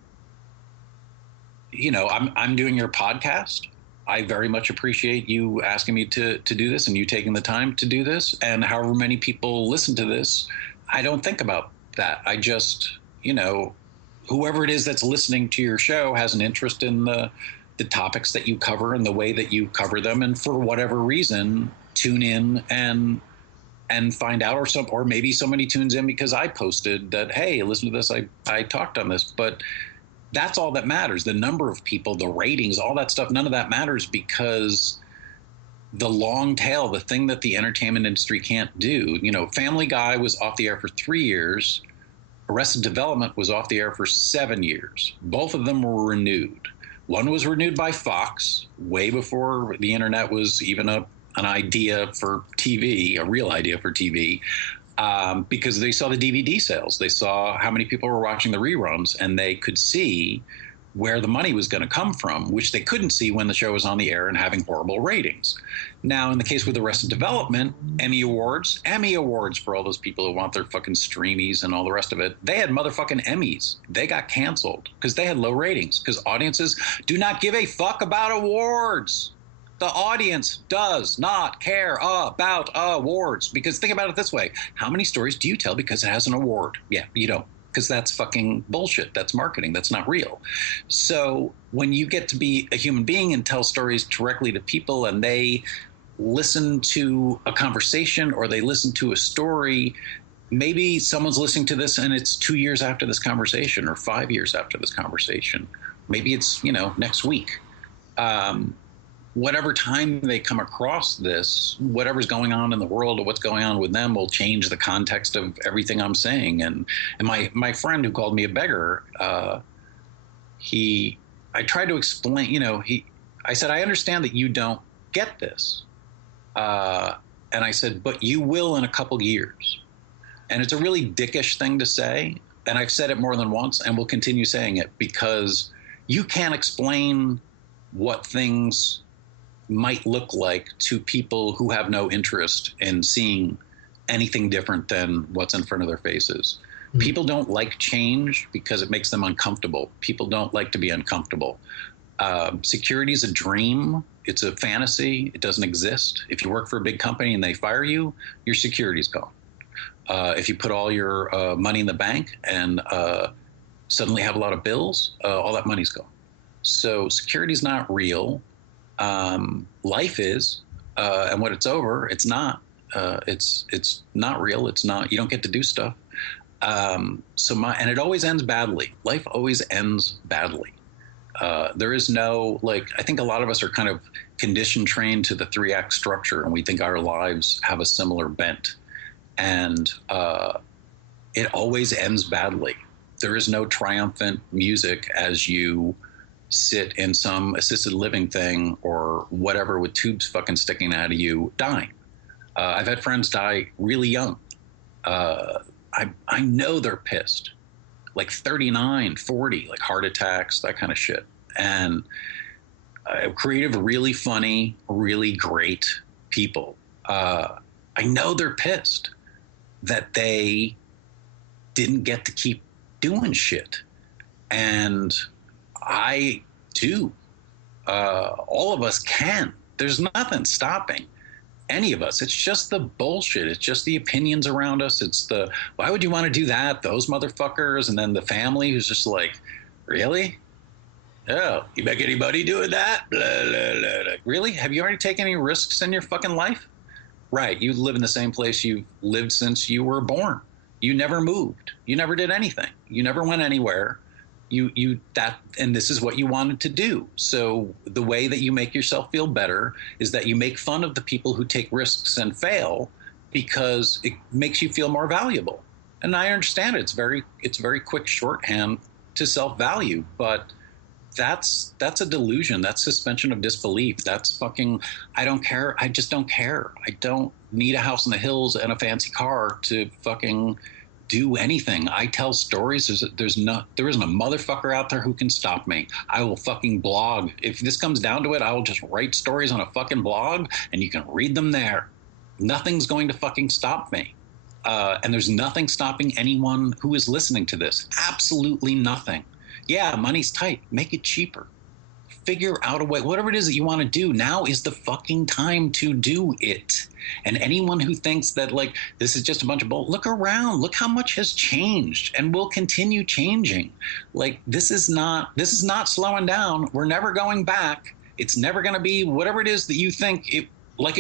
doing your podcast. I very much appreciate you asking me to do this and you taking the time to do this. And however many people listen to this, I don't think about that. I just, whoever it is that's listening to your show has an interest in the topics that you cover and the way that you cover them, and for whatever reason tune in and find out, or maybe somebody tunes in because I posted that, hey, listen to this, I talked on this. But that's all that matters. The number of people, the ratings, all that stuff, none of that matters, because the long tail, the thing that the entertainment industry can't do, Family Guy was off the air for 3 years. Arrested Development was off the air for 7 years. Both of them were renewed. One was renewed by Fox way before the internet was even an idea for TV, a real idea for TV, because they saw the DVD sales. They saw how many people were watching the reruns, and they could see where the money was going to come from, which they couldn't see when the show was on the air and having horrible ratings. Now, in the case with Arrested Development, Emmy Awards for all those people who want their fucking streamies and all the rest of it, they had motherfucking Emmys. They got canceled because they had low ratings, because audiences do not give a fuck about awards. The audience does not care about awards, because think about it this way. How many stories do you tell because it has an award? Yeah, you don't. Because that's fucking bullshit. That's marketing. That's not real. So when you get to be a human being and tell stories directly to people, and they listen to a conversation or they listen to a story, maybe someone's listening to this and it's 2 years after this conversation or 5 years after this conversation. Maybe it's, next week. Whatever time they come across this, whatever's going on in the world or what's going on with them will change the context of everything I'm saying. And my friend who called me a beggar, I tried to explain, I said, I understand that you don't get this. And I said, but you will in a couple years. And it's a really dickish thing to say. And I've said it more than once and will continue saying it, because you can't explain what things might look like to people who have no interest in seeing anything different than what's in front of their faces. People don't like change because it makes them uncomfortable. People don't like to be uncomfortable. Security is a dream. It's a fantasy. It doesn't exist. If you work for a big company and they fire you, your security's gone. If you put all your money in the bank and suddenly have a lot of bills, all that money's gone. So security is not real. Life is, and when it's over, it's not. It's not real. It's not. You don't get to do stuff. And it always ends badly. Life always ends badly. There is no, like, I think a lot of us are kind of conditioned, trained to the 3-act structure, and we think our lives have a similar bent. And it always ends badly. There is no triumphant music as you sit in some assisted living thing or whatever with tubes fucking sticking out of you dying. I've had friends die really young. I know they're pissed, like 39, 40, like heart attacks, that kind of shit. And creative, really funny, really great people. I know they're pissed that they didn't get to keep doing shit. And I too. All of us can. There's nothing stopping any of us. It's just the bullshit. It's just the opinions around us. It's the, why would you want to do that? Those motherfuckers. And then the family who's just like, really? Oh, you make anybody doing that? Blah, blah, blah, blah. Really? Have you already taken any risks in your fucking life? Right. You live in the same place you've lived since you were born. You never moved. You never did anything. You never went anywhere. And this is what you wanted to do. So the way that you make yourself feel better is that you make fun of the people who take risks and fail because it makes you feel more valuable. And I understand it. It's very quick shorthand to self-value, but that's a delusion. That's suspension of disbelief. That's fucking, I don't care. I just don't care. I don't need a house in the hills and a fancy car to fucking do anything. I tell stories. There isn't a motherfucker out there who can stop me. I will fucking blog. If this comes down to it, I will just write stories on a fucking blog and you can read them there. Nothing's going to fucking stop me. And there's nothing stopping anyone who is listening to this. Absolutely nothing. Yeah, money's tight. Make it cheaper. Figure out a way. Whatever it is that you want to do, now is the fucking time to do it. And anyone who thinks that, like, this is just a bunch of bull, look around. Look how much has changed and will continue changing. Like, this is not slowing down. We're never going back. It's never going to be whatever it is that you think it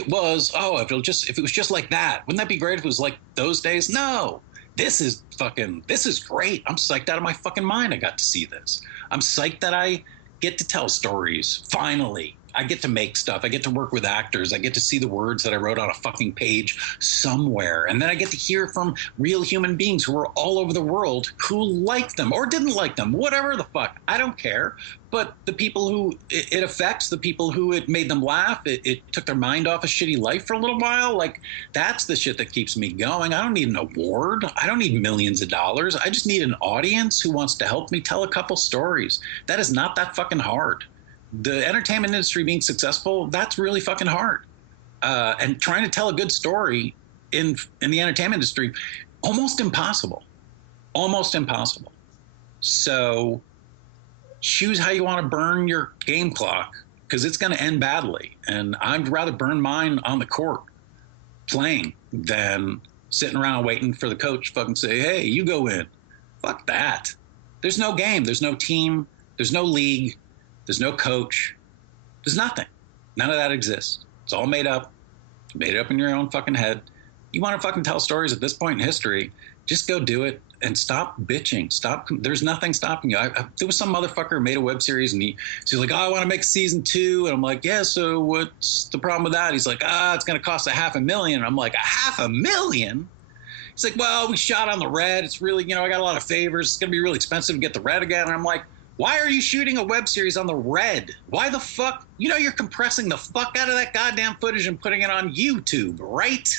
was. Oh, if it was just like that. Wouldn't that be great if it was like those days? No. This is great. I'm psyched out of my fucking mind I got to see this. I'm psyched that I get to tell stories. Finally, I get to make stuff. I get to work with actors. I get to see the words that I wrote on a fucking page somewhere. And then I get to hear from real human beings who are all over the world who like them or didn't like them, whatever the fuck. I don't care. But the people who it affects, the people who it made them laugh, it took their mind off a shitty life for a little while. Like, that's the shit that keeps me going. I don't need an award. I don't need millions of dollars. I just need an audience who wants to help me tell a couple stories. That is not that fucking hard. The entertainment industry being successful, that's really fucking hard. And trying to tell a good story in the entertainment industry, almost impossible. Almost impossible. So choose how you want to burn your game clock, because it's going to end badly. And I'd rather burn mine on the court playing than sitting around waiting for the coach to fucking say, hey, you go in. Fuck that. There's no game. There's no team. There's no league. There's no coach. There's nothing. None of that exists. It's all made up. Made it up in your own fucking head. You want to fucking tell stories at this point in history, just go do it and stop bitching. Stop. There's nothing stopping you. There was some motherfucker who made a web series and he's like, oh, I want to make season 2. And I'm like, yeah, so what's the problem with that? He's like, it's going to cost $500,000. And I'm like, $500,000? He's like, well, we shot on the red. It's really, I got a lot of favors. It's going to be really expensive to get the red again. And I'm like, why are you shooting a web series on the red? Why the fuck? You're compressing the fuck out of that goddamn footage and putting it on YouTube, right?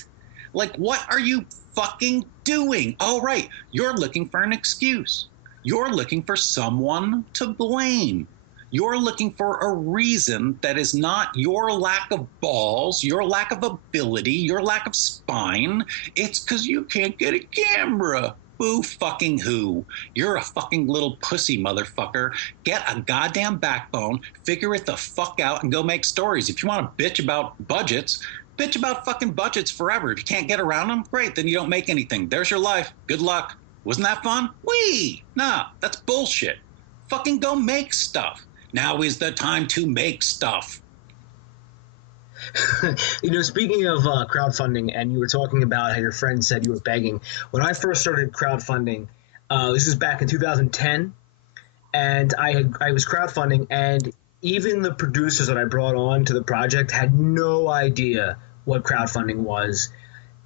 Like, what are you fucking doing? Oh, right. You're looking for an excuse. You're looking for someone to blame. You're looking for a reason that is not your lack of balls, your lack of ability, your lack of spine. It's because you can't get a camera. Boo fucking who? You're a fucking little pussy, motherfucker. Get a goddamn backbone, figure it the fuck out, and go make stories. If you want to bitch about budgets, bitch about fucking budgets forever. If you can't get around them, great, then you don't make anything. There's your life. Good luck. Wasn't that fun? Whee! Nah, that's bullshit. Fucking go make stuff. Now is the time to make stuff. Speaking of crowdfunding, and you were talking about how your friend said you were begging. When I first started crowdfunding, this was back in 2010, and I was crowdfunding, and even the producers that I brought on to the project had no idea what crowdfunding was.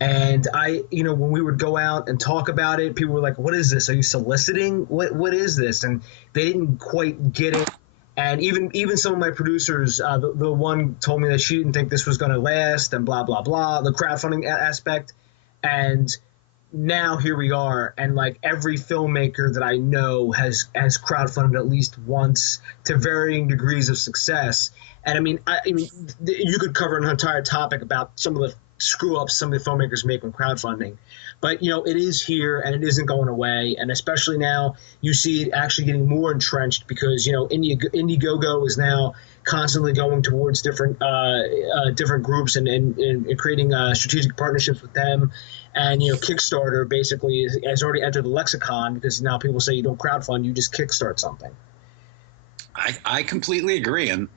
And when we would go out and talk about it, people were like, "What is this? Are you soliciting? What is this?" And they didn't quite get it. And even some of my producers, the one told me that she didn't think this was going to last, and blah blah blah, the crowdfunding aspect. And now here we are, and like every filmmaker that I know has crowdfunded at least once to varying degrees of success. And I mean, you could cover an entire topic about some of the screw ups some of the filmmakers make when crowdfunding. But, it is here, and it isn't going away. And especially now, you see it actually getting more entrenched because, Indiegogo is now constantly going towards different groups and creating strategic partnerships with them. And, Kickstarter basically has already entered the lexicon because now people say you don't crowdfund, you just kickstart something. I completely agree. And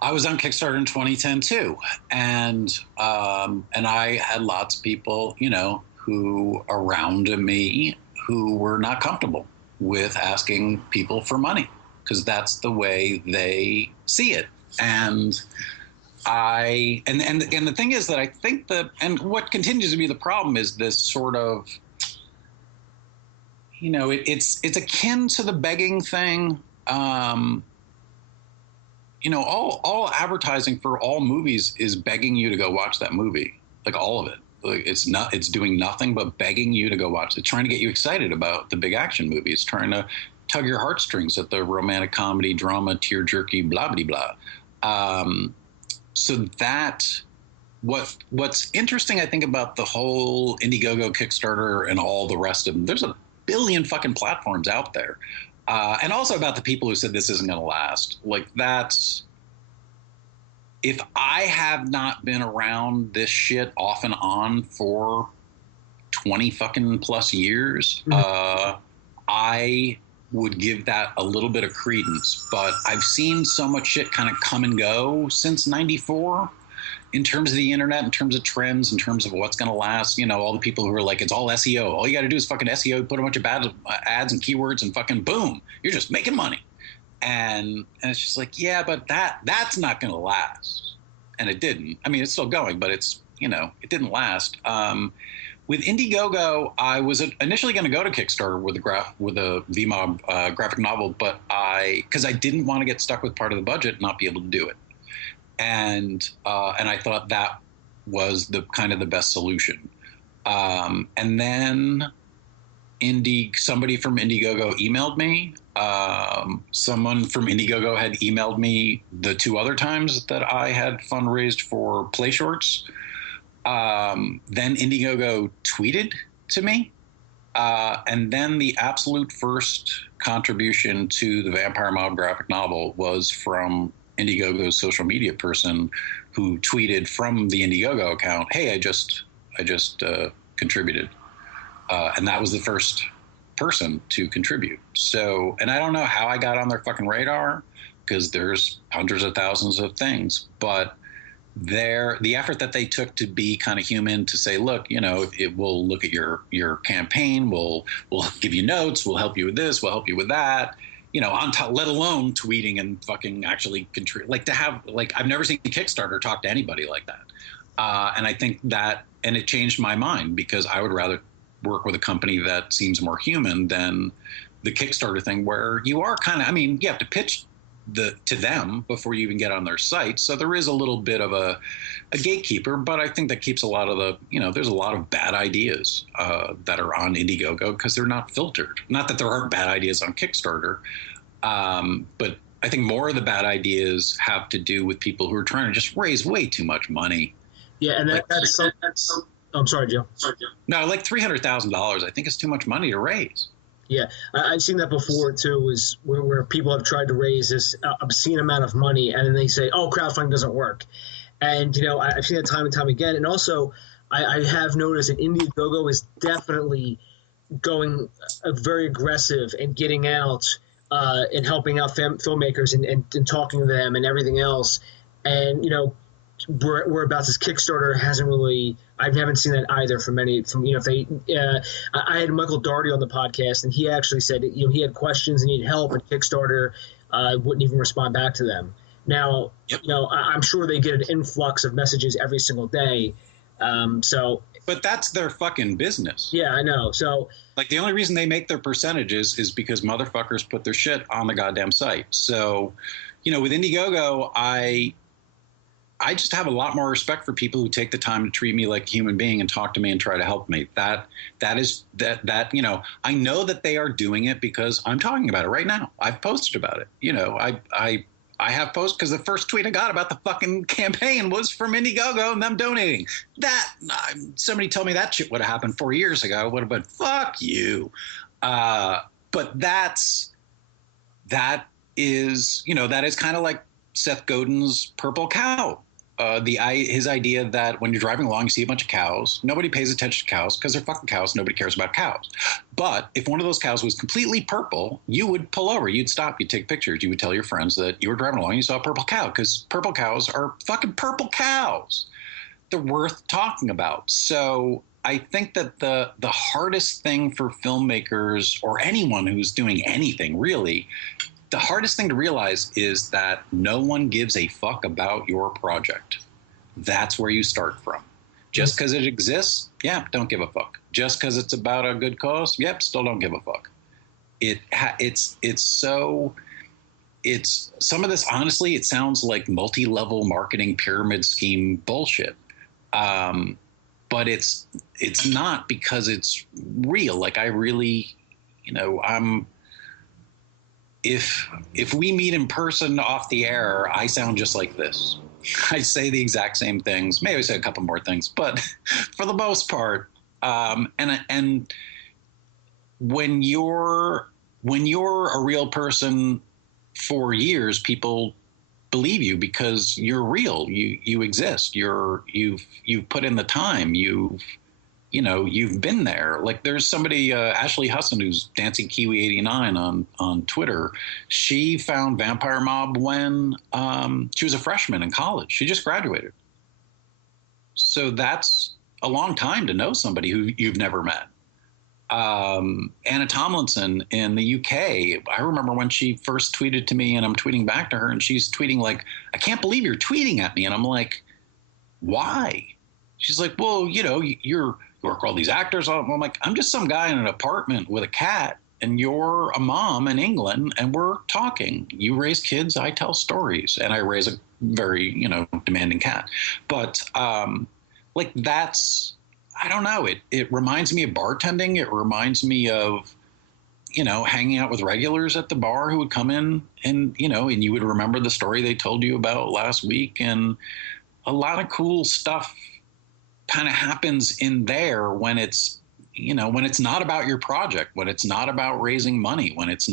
I was on Kickstarter in 2010 too, and I had lots of people, who around me who were not comfortable with asking people for money because that's the way they see it. And the thing is that I think and what continues to be the problem is this sort of, it's akin to the begging thing. All advertising for all movies is begging you to go watch that movie, like all of it. Like it's doing nothing but begging you to go watch it, trying to get you excited about the big action movies, trying to tug your heartstrings at the romantic comedy, drama, tear-jerky, blah, blah, blah. So what's interesting, I think, about the whole Indiegogo, Kickstarter, and all the rest of them, there's a billion fucking platforms out there. And also about the people who said this isn't going to last. Like that's, if I have not been around this shit off and on for 20 fucking plus years, I would give that a little bit of credence. But I've seen so much shit kind of come and go since 94 in terms of the internet, in terms of trends, in terms of what's going to last. All the people who are like, it's all SEO. All you got to do is fucking SEO, put a bunch of bad ads and keywords and fucking boom, you're just making money. And it's just like, yeah, but that's not going to last. And it didn't. I mean, it's still going, but it's, it didn't last. With Indiegogo, I was initially going to go to Kickstarter with a VMOB graphic novel, but because I didn't want to get stuck with part of the budget and not be able to do it. And I thought that was the kind of the best solution. And then somebody from Indiegogo emailed me. Someone from Indiegogo had emailed me the two other times that I had fundraised for play shorts. Then Indiegogo tweeted to me. And then the absolute first contribution to the Vampire Mob graphic novel was from Indiegogo's social media person who tweeted from the Indiegogo account, "Hey, I just contributed." And that was the first person to contribute. So, and I don't know how I got on their fucking radar because there's hundreds of thousands of things, but the effort that they took to be kind of human, to say, look, it will look at your campaign, we'll give you notes, we'll help you with this, we'll help you with that. On top, let alone tweeting and fucking actually contribute. Like to have, I've never seen Kickstarter talk to anybody like that. And I think that, and it changed my mind because I would rather work with a company that seems more human than the Kickstarter thing where you are kind of, you have to pitch to them before you even get on their site. So there is a little bit of a gatekeeper, but I think that keeps a lot of there's a lot of bad ideas that are on Indiegogo because they're not filtered. Not that there aren't bad ideas on Kickstarter, But I think more of the bad ideas have to do with people who are trying to just raise way too much money. Yeah, and that's I'm sorry, Joe. No, like $300,000, I think is too much money to raise. Yeah, I've seen that before too. Is where people have tried to raise this obscene amount of money, and then they say, "Oh, crowdfunding doesn't work," and I've seen that time and time again. And also, I have noticed that Indiegogo is definitely going very aggressive and getting out and helping out filmmakers and talking to them and everything else. And whereabouts this Kickstarter hasn't really. I haven't seen that either from if they. I had Michael Daugherty on the podcast, and he actually said that, he had questions and needed help, and Kickstarter wouldn't even respond back to them. Now, Yep. I'm sure they get an influx of messages every single day. But that's their fucking business. Yeah, I know. So, like, the only reason they make their percentages is because motherfuckers put their shit on the goddamn site. So, with Indiegogo, I just have a lot more respect for people who take the time to treat me like a human being and talk to me and try to help me. I know that they are doing it because I'm talking about it right now. I've posted about it. I have posted because the first tweet I got about the fucking campaign was from Indiegogo and them donating. Somebody told me that shit would have happened 4 years ago. I would have been, fuck you. But that is kind of like Seth Godin's Purple Cow. His idea that when you're driving along, you see a bunch of cows. Nobody pays attention to cows because they're fucking cows. Nobody cares about cows. But if one of those cows was completely purple, you would pull over. You'd stop. You'd take pictures. You would tell your friends that you were driving along and you saw a purple cow because purple cows are fucking purple cows. They're worth talking about. So I think that the hardest thing for filmmakers or anyone who's doing anything really, the hardest thing to realize is that no one gives a fuck about your project. That's where you start from. Just because it exists, don't give a fuck. Just because it's about a good cause, still don't give a fuck. It's some of this, honestly, it sounds like multi-level marketing pyramid scheme bullshit. But it's not, because it's real. Like, I really, if we meet in person off the air, I sound just like this. I say the exact same things. Maybe I say a couple more things, but for the most part, and when you're a real person for years, people believe you because you're real. You exist. You've put in the time. You've been there. Like, there's somebody, Ashley Husson, who's Dancing Kiwi 89 on Twitter. She found Vampire Mob when she was a freshman in college. She just graduated. So that's a long time to know somebody who you've never met. Anna Tomlinson in the UK, I remember when she first tweeted to me, and I'm tweeting back to her, and she's tweeting like, "I can't believe you're tweeting at me." And I'm like, "Why?" She's like, "Well, you work with all these actors." I'm like, "I'm just some guy in an apartment with a cat, and you're a mom in England, and we're talking. You raise kids, I tell stories, and I raise a very, demanding cat." But that's, I don't know. It reminds me of bartending. It reminds me of, hanging out with regulars at the bar who would come in and you would remember the story they told you about last week, and a lot of cool stuff kind of happens in there when it's not about your project, when it's not about raising money, when it's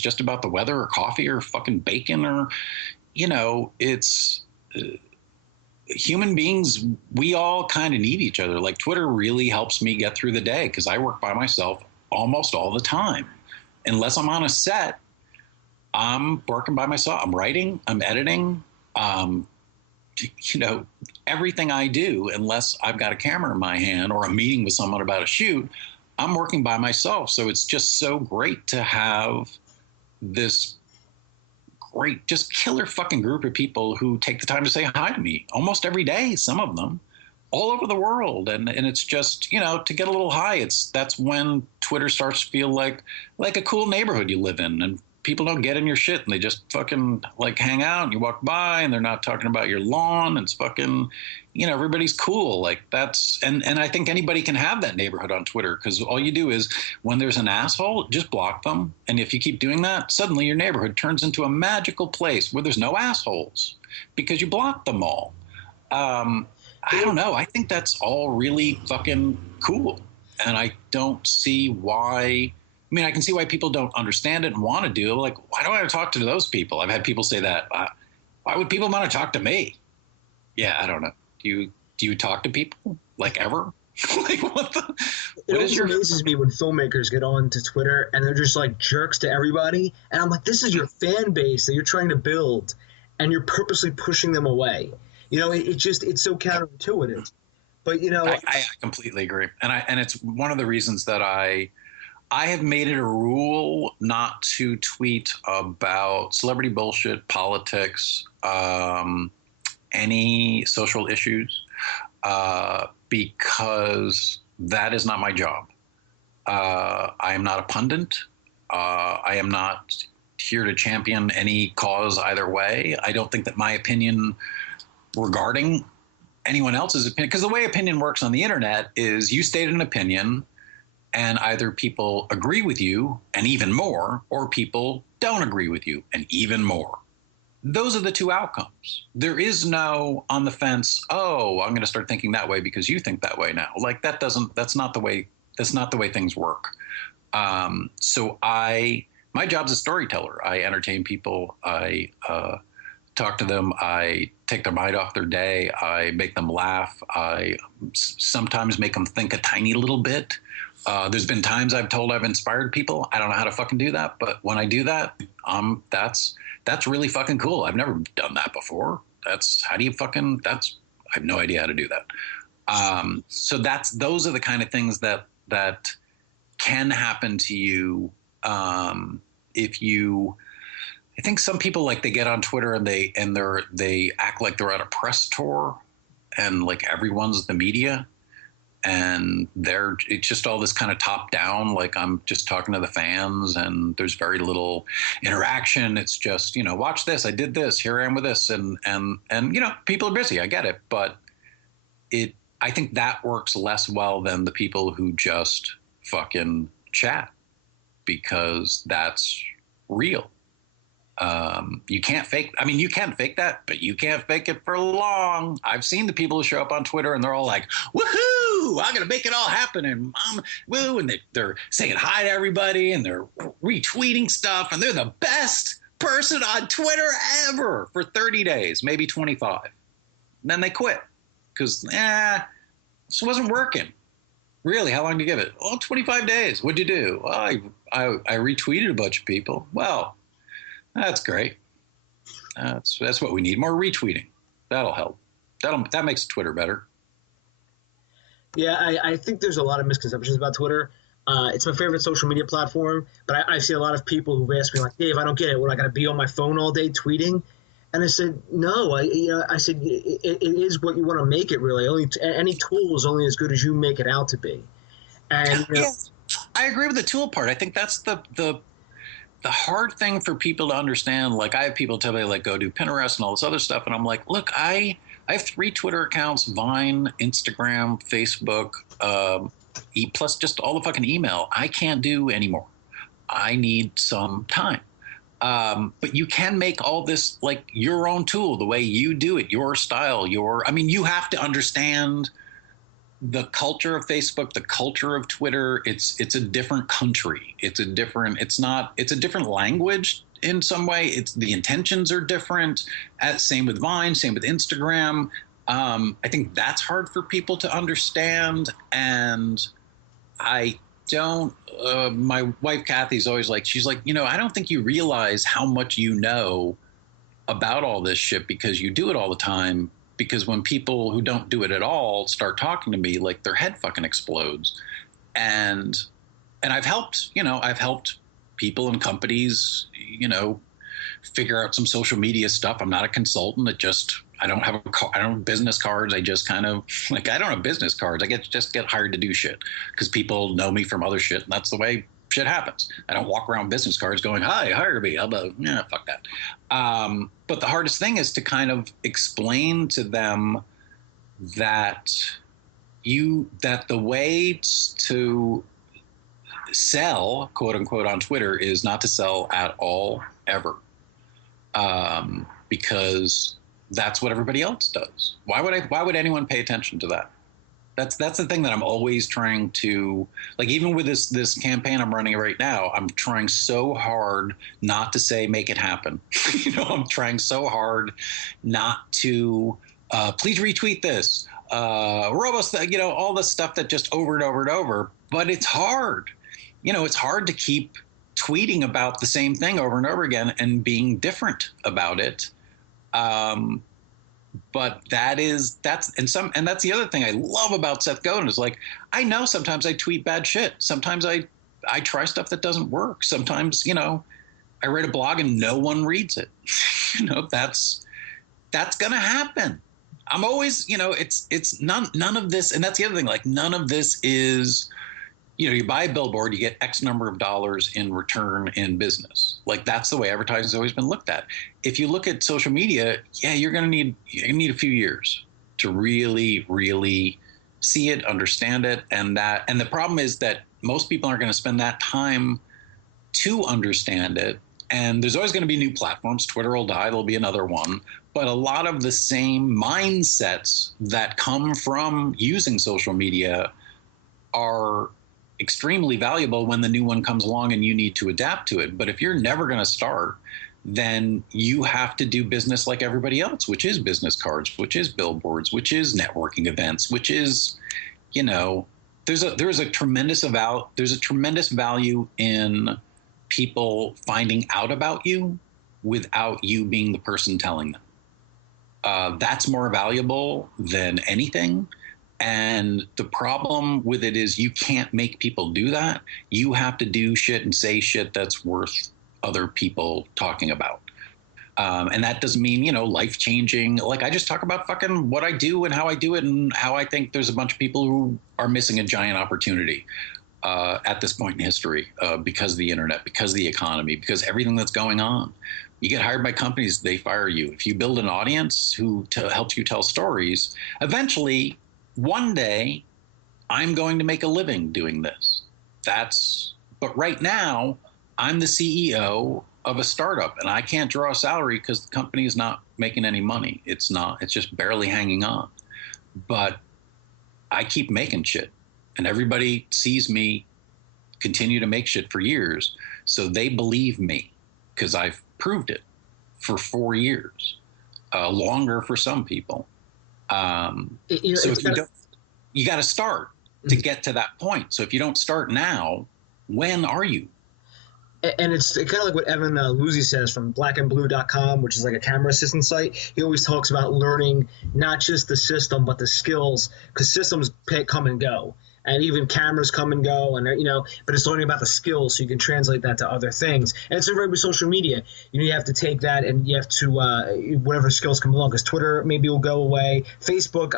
just about the weather or coffee or fucking bacon or, it's human beings. We all kind of need each other. Like, Twitter really helps me get through the day because I work by myself almost all the time. Unless I'm on a set, I'm working by myself. I'm writing, I'm editing, everything I do, unless I've got a camera in my hand or a meeting with someone about a shoot, I'm working by myself. So it's just so great to have this great, just killer fucking group of people who take the time to say hi to me almost every day, some of them all over the world. And it's just, to get a little high, that's when Twitter starts to feel like a cool neighborhood you live in. And people don't get in your shit and they just fucking like hang out and you walk by and they're not talking about your lawn. It's fucking, everybody's cool. Like that's, and I think anybody can have that neighborhood on Twitter, because all you do is when there's an asshole, just block them. And if you keep doing that, suddenly your neighborhood turns into a magical place where there's no assholes because you blocked them all. I don't know. I think that's all really fucking cool. And I don't see why. I mean, I can see why people don't understand it and want to do it. Like, why do I want to talk to those people? I've had people say that. Why would people want to talk to me? Yeah, I don't know. Do you talk to people like ever? Like, what the? It always amazes me when filmmakers get on to Twitter and they're just like jerks to everybody. And I'm like, this is your fan base that you're trying to build, and you're purposely pushing them away. It's so counterintuitive. But I completely agree, and it's one of the reasons that I have made it a rule not to tweet about celebrity bullshit, politics, any social issues, because that is not my job. I am not a pundit. I am not here to champion any cause either way. I don't think that my opinion regarding anyone else's opinion, because the way opinion works on the internet is you state an opinion and either people agree with you and even more, or people don't agree with you and even more. Those are the two outcomes. There is no on the fence, oh, I'm going to start thinking that way because you think that way now. Like that's not the way things work. So my job's a storyteller. I entertain people. I talk to them. I take their mind off their day. I make them laugh. I sometimes make them think a tiny little bit. There's been times I've told I've inspired people. I don't know how to fucking do that, but when I do that, that's really fucking cool. I've never done that before. I have no idea how to do that. So those are the kind of things that can happen to you if you. I think some people, like, they get on Twitter and they act like they're at a press tour and like everyone's the media, and it's just all this kind of top down, like I'm just talking to the fans and there's very little interaction. It's just, watch this, I did this, here I am with this, and people are busy. I get it, but I think that works less well than the people who just fucking chat, because that's real. You can't fake. I mean, you can fake that, but you can't fake it for long. I've seen the people who show up on Twitter and they're all like, "Woohoo! I'm gonna make it all happen!" and woo, and they're saying hi to everybody and they're retweeting stuff and they're the best person on Twitter ever for 30 days, maybe 25. And then they quit because this wasn't working. Really, how long do you give it? Oh, 25 days. What'd you do? Oh, I retweeted a bunch of people. Well. That's great. That's what we need. More retweeting. That'll help. That makes Twitter better. Yeah, I think there's a lot of misconceptions about Twitter. It's my favorite social media platform, but I see a lot of people who've asked me, like, Dave, I don't get it. What, I got to be on my phone all day tweeting? And I said, no. I said it is what you want to make it. Really, any tool is only as good as you make it out to be. And yeah, I agree with the tool part. I think that's the hard thing for people to understand. Like, I have people tell me, like, go do Pinterest and all this other stuff. And I'm like, look, I have 3 Twitter accounts, Vine, Instagram, Facebook, plus just all the fucking email. I can't do anymore. I need some time. But you can make all this like your own tool, the way you do it, your style, you have to understand the culture of Facebook, the culture of Twitter. It's a different country. It's a different language in some way. The intentions are different. Same with Vine, same with Instagram. I think that's hard for people to understand. And I don't, my wife, Kathy's always like, she's like, I don't think you realize how much you know about all this shit because you do it all the time. Because when people who don't do it at all start talking to me, like, their head fucking explodes. And I've helped people and companies, figure out some social media stuff. I'm not a consultant. I don't have business cards. I just kind of like, I don't have business cards. I just get hired to do shit because people know me from other shit. And that's the way shit happens. I don't walk around business cards going, "Hi, hire me." Yeah, fuck that. But the hardest thing is to kind of explain to them that the way to sell, quote unquote, on Twitter is not to sell at all, ever, because that's what everybody else does. Why would anyone pay attention to that? That's the thing that I'm always trying to, like, even with this campaign I'm running right now, I'm trying so hard not to say make it happen. I'm trying so hard not to please retweet this, robust, all the stuff that just over and over and over. But it's hard. It's hard to keep tweeting about the same thing over and over again and being different about it. But that's the other thing I love about Seth Godin is, like, I know sometimes I tweet bad shit. Sometimes I try stuff that doesn't work. Sometimes, I write a blog and no one reads it. That's going to happen. I'm always, it's none of this. And that's the other thing, like, none of this is, you buy a billboard, you get X number of dollars in return in business. Like, that's the way advertising has always been looked at. If you look at social media, yeah, you're going to need a few years to really, really see it, understand it. And the problem is that most people aren't going to spend that time to understand it. And there's always going to be new platforms. Twitter will die. There'll be another one. But a lot of the same mindsets that come from using social media are extremely valuable when the new one comes along and you need to adapt to it. But if you're never going to start, then you have to do business like everybody else, which is business cards, which is billboards, which is networking events, which is, there's a tremendous value in people finding out about you without you being the person telling them. That's more valuable than anything. And the problem with it is you can't make people do that. You have to do shit and say shit that's worth other people talking about. And that doesn't mean, life-changing. Like, I just talk about fucking what I do and how I do it and how I think there's a bunch of people who are missing a giant opportunity at this point in history because of the internet, because of the economy, because everything that's going on. You get hired by companies, they fire you. If you build an audience who helps you tell stories, eventually, one day, I'm going to make a living doing this. But right now, I'm the CEO of a startup and I can't draw a salary because the company is not making any money. It's just barely hanging on. But I keep making shit and everybody sees me continue to make shit for years. So they believe me because I've proved it for 4 years, longer for some people. So if you got to start to get to that point. So if you don't start now, when are you? And it's kind of like what Evan Luzzi says from blackandblue.com, which is like a camera assistant site. He always talks about learning not just the system, but the skills, because systems come and go. And even cameras come and go, and but it's learning about the skills so you can translate that to other things. And it's very with social media. You have to take that and you have to whatever skills come along, because Twitter maybe will go away. Facebook,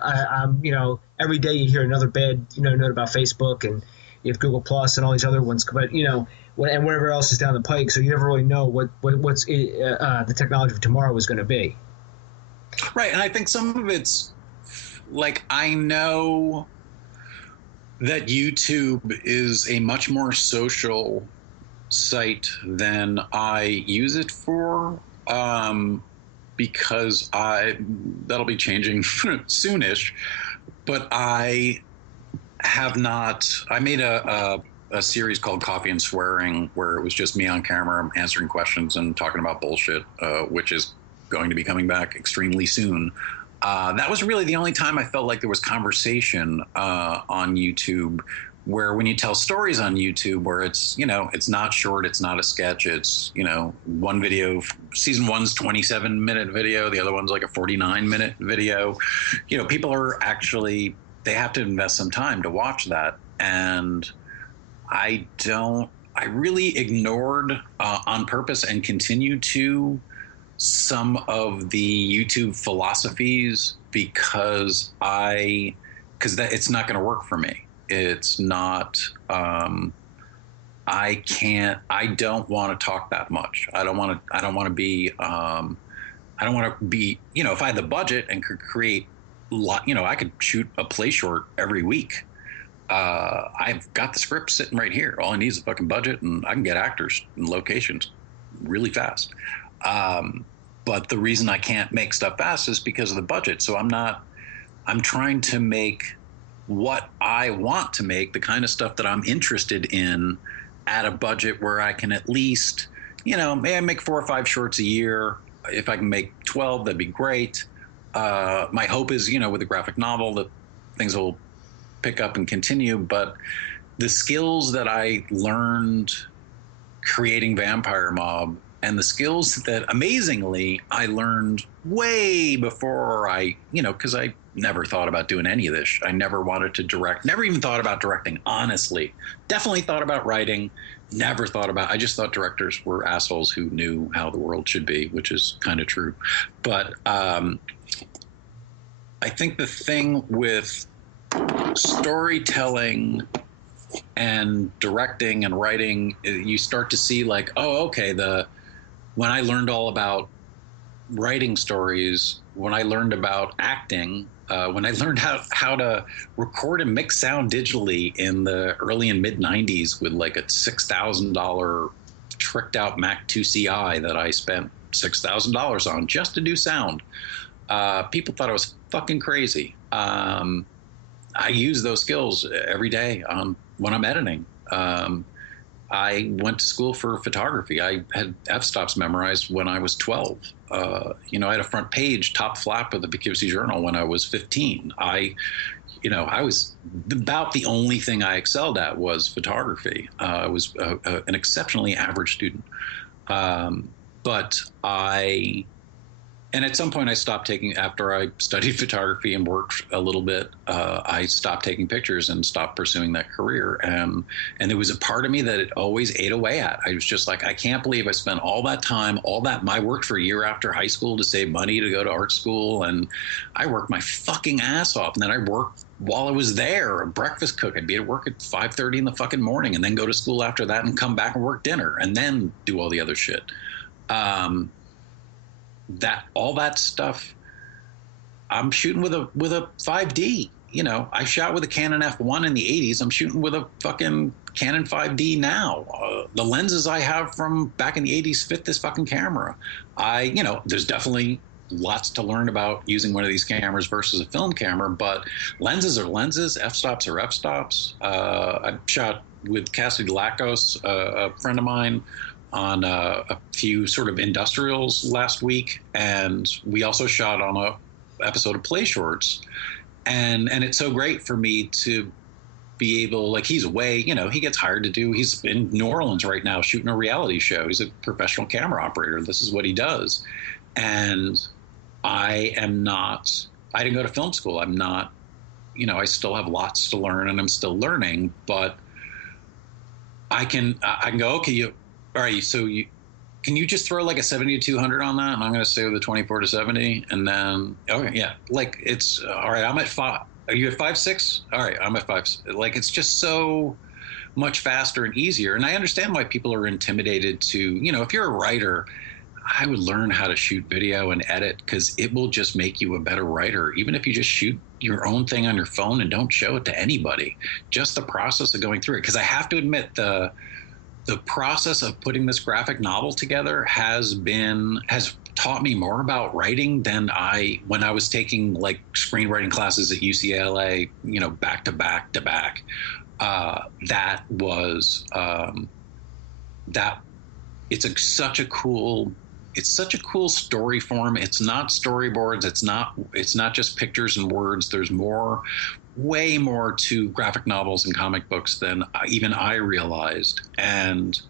every day you hear another bad note about Facebook, and you have Google Plus and all these other ones, but and whatever else is down the pike. So you never really know what's the technology for tomorrow is going to be. Right, and I think some of it's like, I know that YouTube is a much more social site than I use it for, because that'll be changing soonish, but I made a series called Coffee and Swearing, where it was just me on camera answering questions and talking about bullshit, which is going to be coming back extremely soon. That was really the only time I felt like there was conversation on YouTube, where when you tell stories on YouTube, where it's, it's not short, it's not a sketch, it's, one video, season one's 27-minute video, the other one's like a 49-minute video. People are actually, they have to invest some time to watch that. And I really ignored on purpose and continue to some of the YouTube philosophies because it's not going to work for me. It's not, I don't want to talk that much. I don't want to be, if I had the budget and could create I could shoot a play short every week. I've got the script sitting right here. All I need is a fucking budget, and I can get actors and locations really fast. But the reason I can't make stuff fast is because of the budget. So I'm trying to make what I want to make, the kind of stuff that I'm interested in, at a budget where I can at least, may I make 4 or 5 shorts a year. If I can make 12, that'd be great. My hope is, with a graphic novel, that things will pick up and continue. But the skills that I learned creating Vampire Mob, and the skills that amazingly I learned way before because I never thought about doing any of this. I never wanted to direct, never even thought about directing, honestly. Definitely thought about writing, I just thought directors were assholes who knew how the world should be, which is kind of true. But I think the thing with storytelling and directing and writing, you start to see when I learned all about writing stories, when I learned about acting, when I learned how to record and mix sound digitally in the early and mid 90s with like a $6,000 tricked out Mac 2 CI that I spent $6,000 on just to do sound. People thought I was fucking crazy. I use those skills every day when I'm editing. I went to school for photography. I had f-stops memorized when I was 12. I had a front page top flap of the Poughkeepsie Journal when I was 15. I was about the only thing I excelled at was photography. I was an exceptionally average student. And at some point I stopped after I studied photography and worked a little bit, I stopped taking pictures and stopped pursuing that career. And there was a part of me that it always ate away at. I was just like, I can't believe I spent all that time, I worked for a year after high school to save money to go to art school. And I worked my fucking ass off. And then I worked while I was there, a breakfast cook. I'd be at work at 5:30 in the fucking morning and then go to school after that and come back and work dinner and then do all the other shit. All that stuff, I'm shooting with a 5D. I shot with a Canon F1 in the 80s. I'm shooting with a fucking Canon 5D now. The lenses I have from back in the 80s fit this fucking camera. There's definitely lots to learn about using one of these cameras versus a film camera, but lenses are lenses, f-stops are f-stops. I shot with Cassidy Lacos, a friend of mine, on a few sort of industrials last week, and we also shot on a episode of Play Shorts, and it's so great for me to be able, he's away, he gets hired to do, he's in New Orleans right now shooting a reality show. He's a professional camera operator. This is what he does. And I didn't go to film school. I'm not, I still have lots to learn and I'm still learning, but I can go, okay, all right, so can you just throw like a 70 to 200 on that? And I'm going to say with a 24 to 70. And then, okay, yeah, it's, all right, I'm at 5. Are you at 5.6? All right, I'm at 5. It's just so much faster and easier. And I understand why people are intimidated to, if you're a writer, I would learn how to shoot video and edit because it will just make you a better writer. Even if you just shoot your own thing on your phone and don't show it to anybody, just the process of going through it. Because I have to admit, the process of putting this graphic novel together has taught me more about writing than when I was taking screenwriting classes at UCLA, back to back to back. Such a cool story form. It's not storyboards. It's not just pictures and words. There's way more to graphic novels and comic books than even I realized. And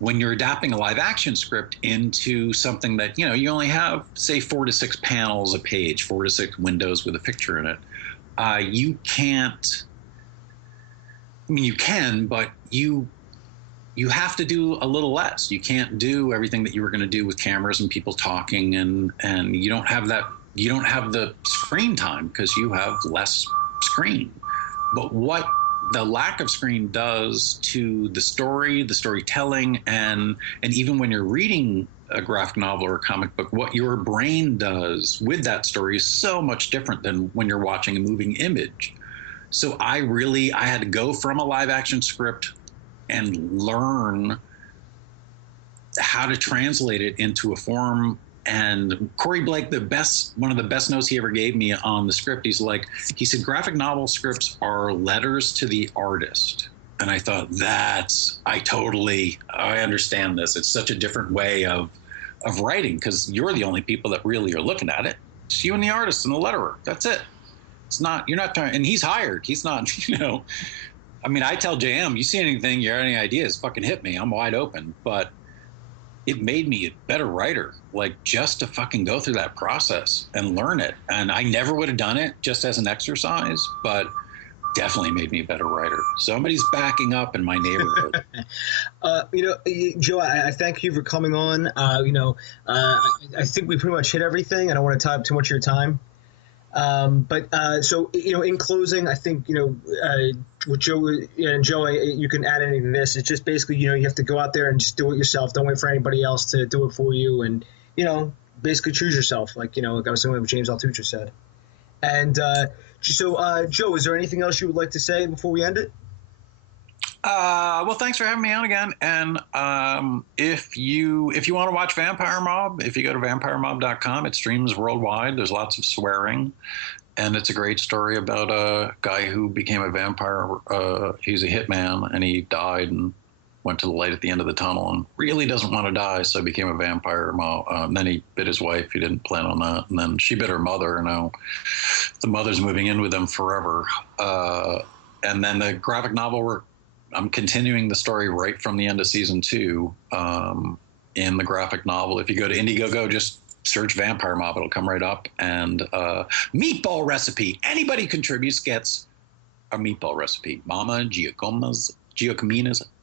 when you're adapting a live action script into something that, you only have, say, 4 to 6 panels a page, 4 to 6 windows with a picture in it, you can't, you can, but you have to do a little less. You can't do everything that you were going to do with cameras and people talking, and you don't have the screen time because you have less screen. But what the lack of screen does to the story, the storytelling, and even when you're reading a graphic novel or a comic book, what your brain does with that story is so much different than when you're watching a moving image. So I had to go from a live action script and learn how to translate it into a form. And Corey Blake, one of the best notes he ever gave me on the script, he said, graphic novel scripts are letters to the artist. And I thought, I understand this. It's such a different way of writing, because you're the only people that really are looking at it. It's you and the artist and the letterer. That's it. You're not trying, and he's hired. He's not, I mean, I tell JM, you see anything, you have any ideas, fucking hit me. I'm wide open. But it made me a better writer, just to fucking go through that process and learn it. And I never would have done it just as an exercise, but definitely made me a better writer. Somebody's backing up in my neighborhood. Joe, I thank you for coming on. I think we pretty much hit everything. I don't want to tie up too much of your time. So in closing, I think, with Joe and Joe, you can add anything to this. It's just basically, you have to go out there and just do it yourself. Don't wait for anybody else to do it for you. And, basically choose yourself. Like I was saying what James Altucher said. And, Joe, is there anything else you would like to say before we end it? Well, thanks for having me on again. And if you want to watch Vampire Mob, if you go to vampiremob.com, it streams worldwide. There's lots of swearing, and it's a great story about a guy who became a vampire. He's a hitman, and he died and went to the light at the end of the tunnel and really doesn't want to die, so he became a vampire. And then he bit his wife. He didn't plan on that. And then she bit her mother, and now the mother's moving in with him forever. And then the graphic novel I'm continuing the story right from the end of season 2 in the graphic novel. If you go to Indiegogo, just search Vampire Mob. It'll come right up. And meatball recipe. Anybody who contributes gets a meatball recipe. Mama Giacomina's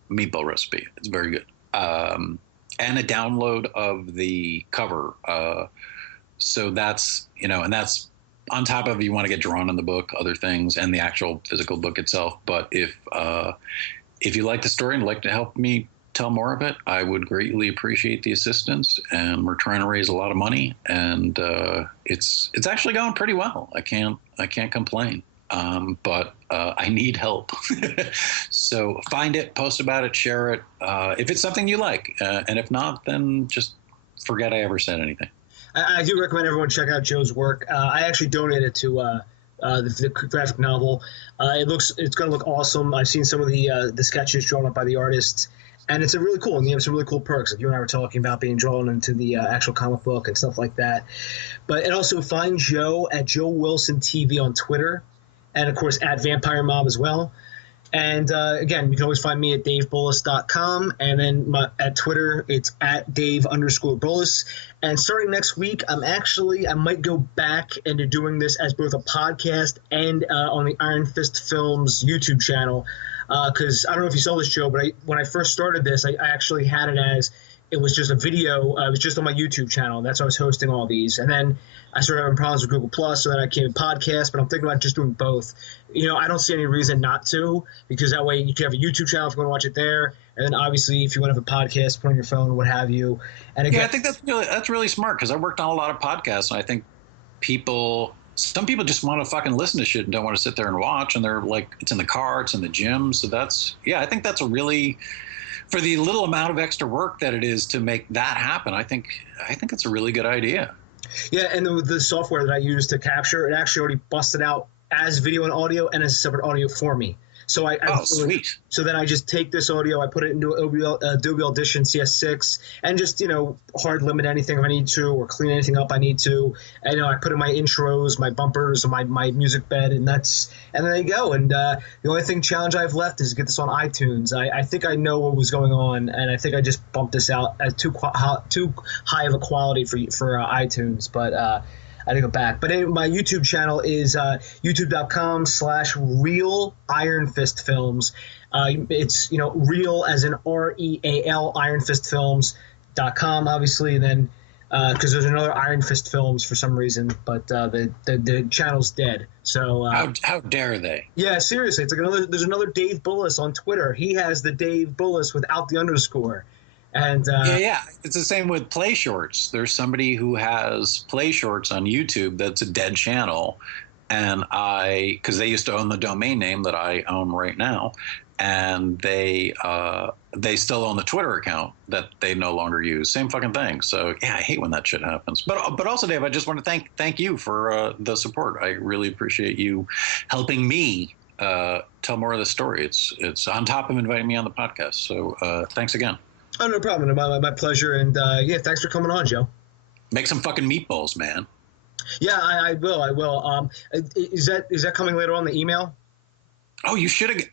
meatball recipe. It's very good. And a download of the cover. So that's, and that's on top of, you want to get drawn in the book, other things, and the actual physical book itself. But if you like the story and like to help me tell more of it, I would greatly appreciate the assistance. And we're trying to raise a lot of money, and it's actually going pretty well. I can't complain. But I need help. So find it, post about it, share it. If it's something you like, and if not, then just forget I ever said anything. I do recommend everyone check out Joe's work. I actually donated to the graphic novel. It's going to look awesome. I've seen some of the sketches drawn up by the artists, and it's really cool. And you have some really cool perks. Like you and I were talking about being drawn into the actual comic book and stuff like that. And also find Joe at Joe Wilson TV on Twitter, and of course at Vampire Mob as well. And again, you can always find me at davebullis.com, and then at Twitter, it's at Dave_Bullis. And starting next week, I might go back into doing this as both a podcast and on the Iron Fist Films YouTube channel. Because I don't know if you saw this, Joe, but when I first started this, I actually had it as it was just a video. It was just on my YouTube channel. That's why I was hosting all these. And then I started having problems with Google Plus, so then I came to podcast. But I'm thinking about just doing both. I don't see any reason not to, because that way you can have a YouTube channel if you want to watch it there, and then obviously if you want to have a podcast, put on your phone, what have you. And again, I think that's really smart, because I worked on a lot of podcasts, and I think some people just want to fucking listen to shit and don't want to sit there and watch, and they're like, it's in the car, it's in the gym. So I think that's for the little amount of extra work that it is to make that happen, I think it's a really good idea. Yeah, and the software that I use to capture, it actually already busted out as video and audio and as a separate audio for me. So sweet. So then I just take this audio, I put it into Adobe Audition CS6, and just hard limit anything if I need to, or clean anything up I need to. And I put in my intros, my bumpers, my music bed, and then I go. And the only challenge I have left is to get this on iTunes. I think I know what was going on, and I think I just bumped this out at too high of a quality for iTunes, but. I had to go back. But anyway, my YouTube channel is youtube.com/Real Iron Fist Films. It's, real as in REAL, IronFistFilms.com, obviously. And then because there's another Iron Fist Films for some reason, but the channel's dead. So how dare they? Yeah, seriously, it's like there's another Dave Bullis on Twitter. He has the Dave Bullis without the underscore. And yeah, it's the same with Play Shorts. There's somebody who has Play Shorts on YouTube that's a dead channel, and because they used to own the domain name that I own right now, and they still own the Twitter account that they no longer use. Same fucking thing. So yeah, I hate when that shit happens. But also, Dave, I just want to thank you for the support. I really appreciate you helping me tell more of the story. It's on top of inviting me on the podcast. So thanks again. Oh, no problem. My pleasure. And yeah, thanks for coming on, Joe. Make some fucking meatballs, man. Yeah, I will. I will. Is that coming later on the email? Oh, you should have.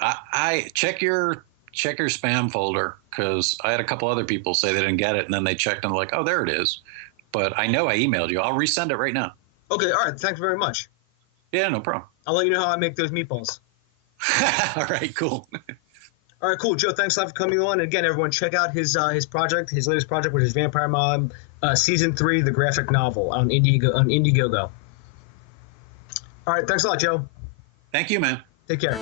I check your spam folder, because I had a couple other people say they didn't get it, and then they checked and they're like, oh, there it is. But I know I emailed you. I'll resend it right now. Okay. All right. Thanks very much. Yeah, no problem. I'll let you know how I make those meatballs. All right. Cool. All right, cool. Joe, thanks a lot for coming on. And again, everyone, check out his project, his latest project, which is Vampire Mom, Season 3, the graphic novel on Indiegogo. All right, thanks a lot, Joe. Thank you, man. Take care.